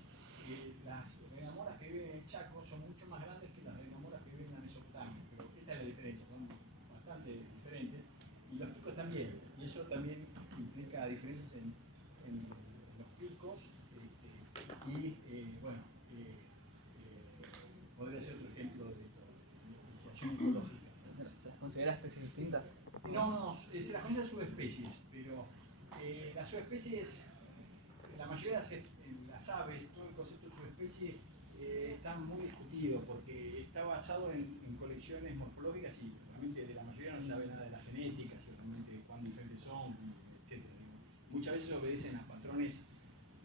Las reinamoras que viven en el Chaco son mucho más grandes que las reinamoras que viven en la Mesopotamia, pero esta es la diferencia, son bastante diferentes. Y los picos también, y eso también implica diferencias en los picos podría ser otro ejemplo de diferenciación ecológica. ¿Las consideras especies distintas? No, se las considera subespecies, pero las subespecies, la mayoría de las aves, todo el concepto de subespecie está muy discutido porque está basado en colecciones morfológicas y realmente de la mayoría no se sabe nada de la genética, realmente cuán diferentes son, etc. Muchas veces obedecen a patrones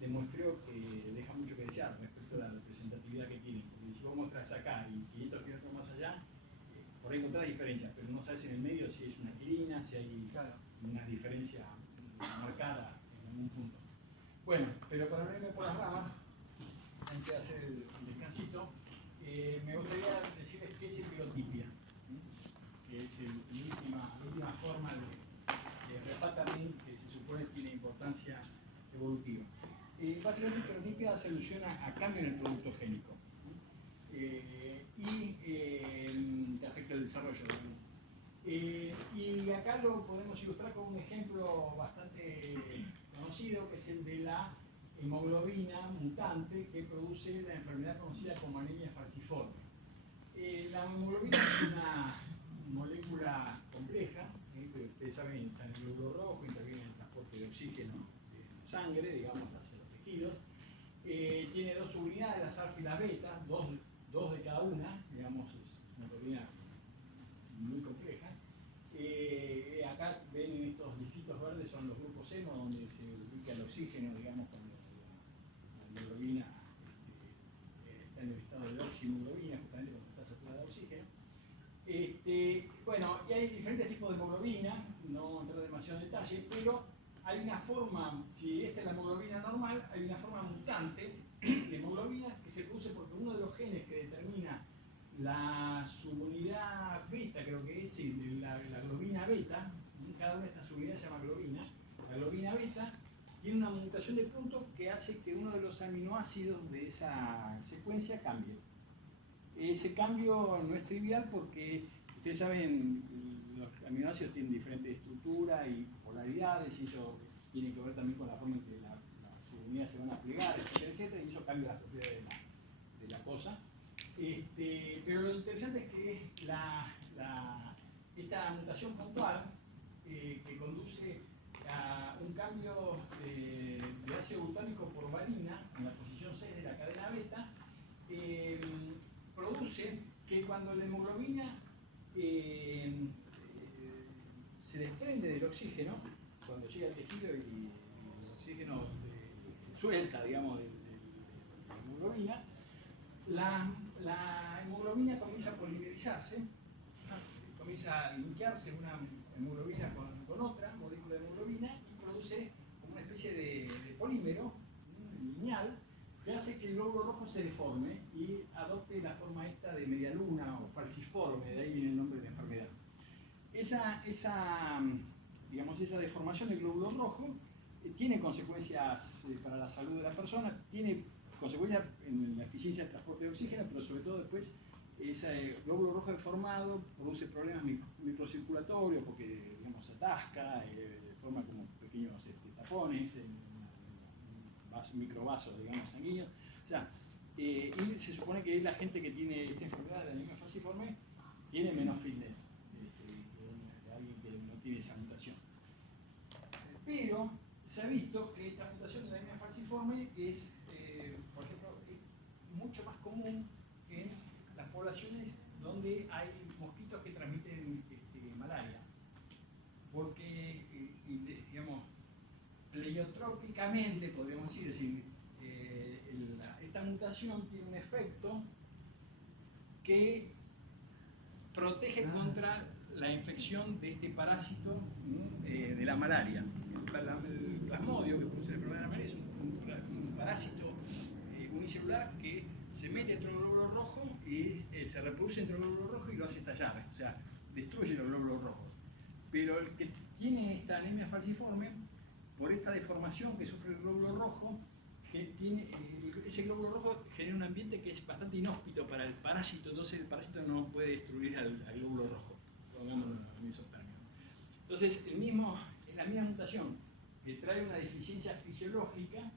de muestreo que dejan mucho que desear respecto a la representatividad que tienen. Porque si vos mostrás acá y 500 kilómetros más allá, por ahí encontrás diferencias, pero no sabes en el medio si es una quirina, si hay una diferencia marcada en algún punto. Bueno, pero para no irme por las ramas, antes de hacer el descansito, me gustaría decirles qué es heterotipia, que es la última forma de repatterning que se supone tiene importancia evolutiva. Básicamente, heterotipia se alusiona a cambio en el producto génico y que afecta el desarrollo. Y acá lo podemos ilustrar con un ejemplo bastante conocido, que es el de la hemoglobina mutante que produce la enfermedad conocida como anemia falciforme. La hemoglobina es una molécula compleja, que ustedes saben, está en el glóbulo rojo, interviene en el transporte de oxígeno de la sangre, digamos, hacia los tejidos. Tiene dos subunidades, las alfa y la beta, dos de cada una, digamos, es una hemoglobina muy compleja. Acá ven en estos disquitos verdes son los grupos hemo, donde se ubica el oxígeno, digamos, cuando la hemoglobina está en el estado de oxihemoglobina, justamente cuando está saturada de oxígeno. Bueno, y hay diferentes tipos de hemoglobina, no entrar demasiado en detalle, pero hay una forma, si esta es la hemoglobina normal, hay una forma mutante de hemoglobina que se produce porque uno de los genes que determina la subunidad beta, creo que es, sí, la globina beta, cada una de estas subunidades se llama globina, la globina beta tiene una mutación de punto que hace que uno de los aminoácidos de esa secuencia cambie. Ese cambio no es trivial porque ustedes saben, los aminoácidos tienen diferentes estructuras y polaridades, y eso tiene que ver también con la forma en que las subunidades se van a plegar, etcétera, etcétera, y eso cambia las propiedades de la cosa. Pero lo interesante es que esta mutación puntual que conduce a un cambio de ácido glutámico por valina en la posición 6 de la cadena beta, produce que cuando la hemoglobina se desprende del oxígeno, cuando llega al tejido y el oxígeno se suelta, digamos, de la hemoglobina, la hemoglobina comienza a polimerizarse, ¿no? Comienza a linkearse una hemoglobina con otra molécula de hemoglobina y produce como una especie de polímero lineal que hace que el glóbulo rojo se deforme y adopte la forma esta de media luna o falciforme, de ahí viene el nombre de la enfermedad. Esa deformación del glóbulo rojo tiene consecuencias para la salud de la persona, tiene consecuencias en la eficiencia del transporte de oxígeno, pero sobre todo después ese glóbulo rojo deformado produce problemas microcirculatorios porque, digamos, se atasca, forma como pequeños tapones en microvasos, digamos, sanguíneos. O sea, y se supone que la gente que tiene esta enfermedad de la anemia falciforme tiene menos fitness que alguien que no tiene esa mutación. Pero se ha visto que esta mutación de la anemia falciforme es, por ejemplo, mucho más común en las poblaciones donde hay mosquitos que transmiten malaria. Porque, digamos, pleiotrópicamente, podríamos decir, esta mutación tiene un efecto que protege contra la infección de este parásito de la malaria. El plasmodio que produce la enfermedad de la malaria es un parásito unicelular que se mete dentro del glóbulo rojo y se reproduce dentro del glóbulo rojo y lo hace estallar, o sea, destruye los glóbulos rojos. Pero el que tiene esta anemia falciforme, por esta deformación que sufre el glóbulo rojo, ese glóbulo rojo genera un ambiente que es bastante inhóspito para el parásito, entonces el parásito no puede destruir al glóbulo rojo, pongámoslo en esos términos. Entonces, es la misma mutación que trae una deficiencia fisiológica,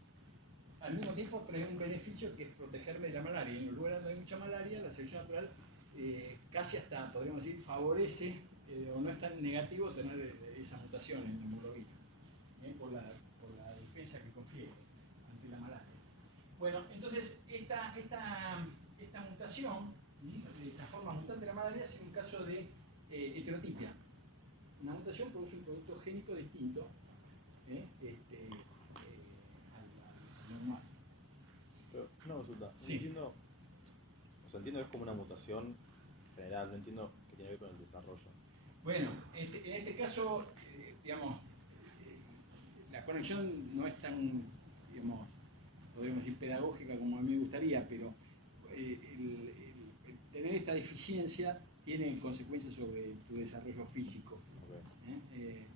al mismo tiempo trae un beneficio que es protegerme de la malaria. En los lugares donde hay mucha malaria, la selección natural casi hasta, podríamos decir, favorece o no es tan negativo tener esa mutación en la hemoglobina, por la defensa que confiere ante la malaria. Bueno, entonces esta mutación, esta forma mutante de la malaria es un caso de heterotipia. Una mutación produce un producto génico distinto al normal. Pero una consulta, Sí. entiendo que es como una mutación general, no entiendo qué tiene que ver con el desarrollo. Bueno, en este caso, digamos, la conexión no es tan, digamos, podríamos decir pedagógica como a mí me gustaría, pero el tener esta deficiencia tiene consecuencias sobre tu desarrollo físico. Okay.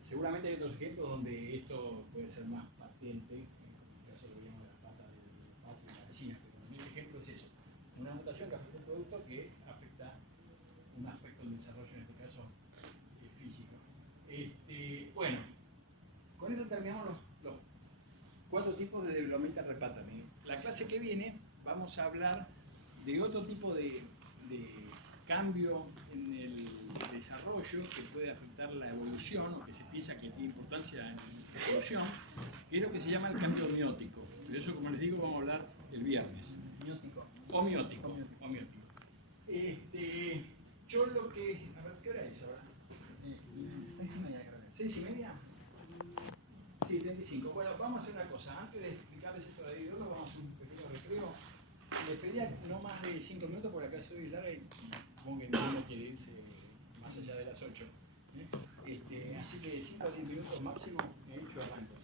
Seguramente hay otros ejemplos donde esto puede ser más patente, en el caso de las patas del pato y la gallina, pero el ejemplo es eso, una mutación que afecta un producto que afecta un aspecto del desarrollo, en este caso físico. Bueno, con esto terminamos los 4 tipos de developmental repatterning. La clase que viene vamos a hablar de otro tipo de cambio en el desarrollo que puede afectar la evolución o que se piensa que tiene importancia en la evolución, que es lo que se llama el cambio miótico. De eso, como les digo, vamos a hablar el viernes. Miótico. Homiótico. Yo lo que... A ver, ¿qué hora es ahora? 6:30 creo que es. 6:30. Sí, 35. Bueno, vamos a hacer una cosa. Antes de explicarles esto de la idioma, vamos a hacer un pequeño recreo. Les pediría no más de 5 minutos porque acá soy larga y supongo que ninguno quiere irse más allá de las 8. Así que 5 o 10 minutos máximo, yo arranco.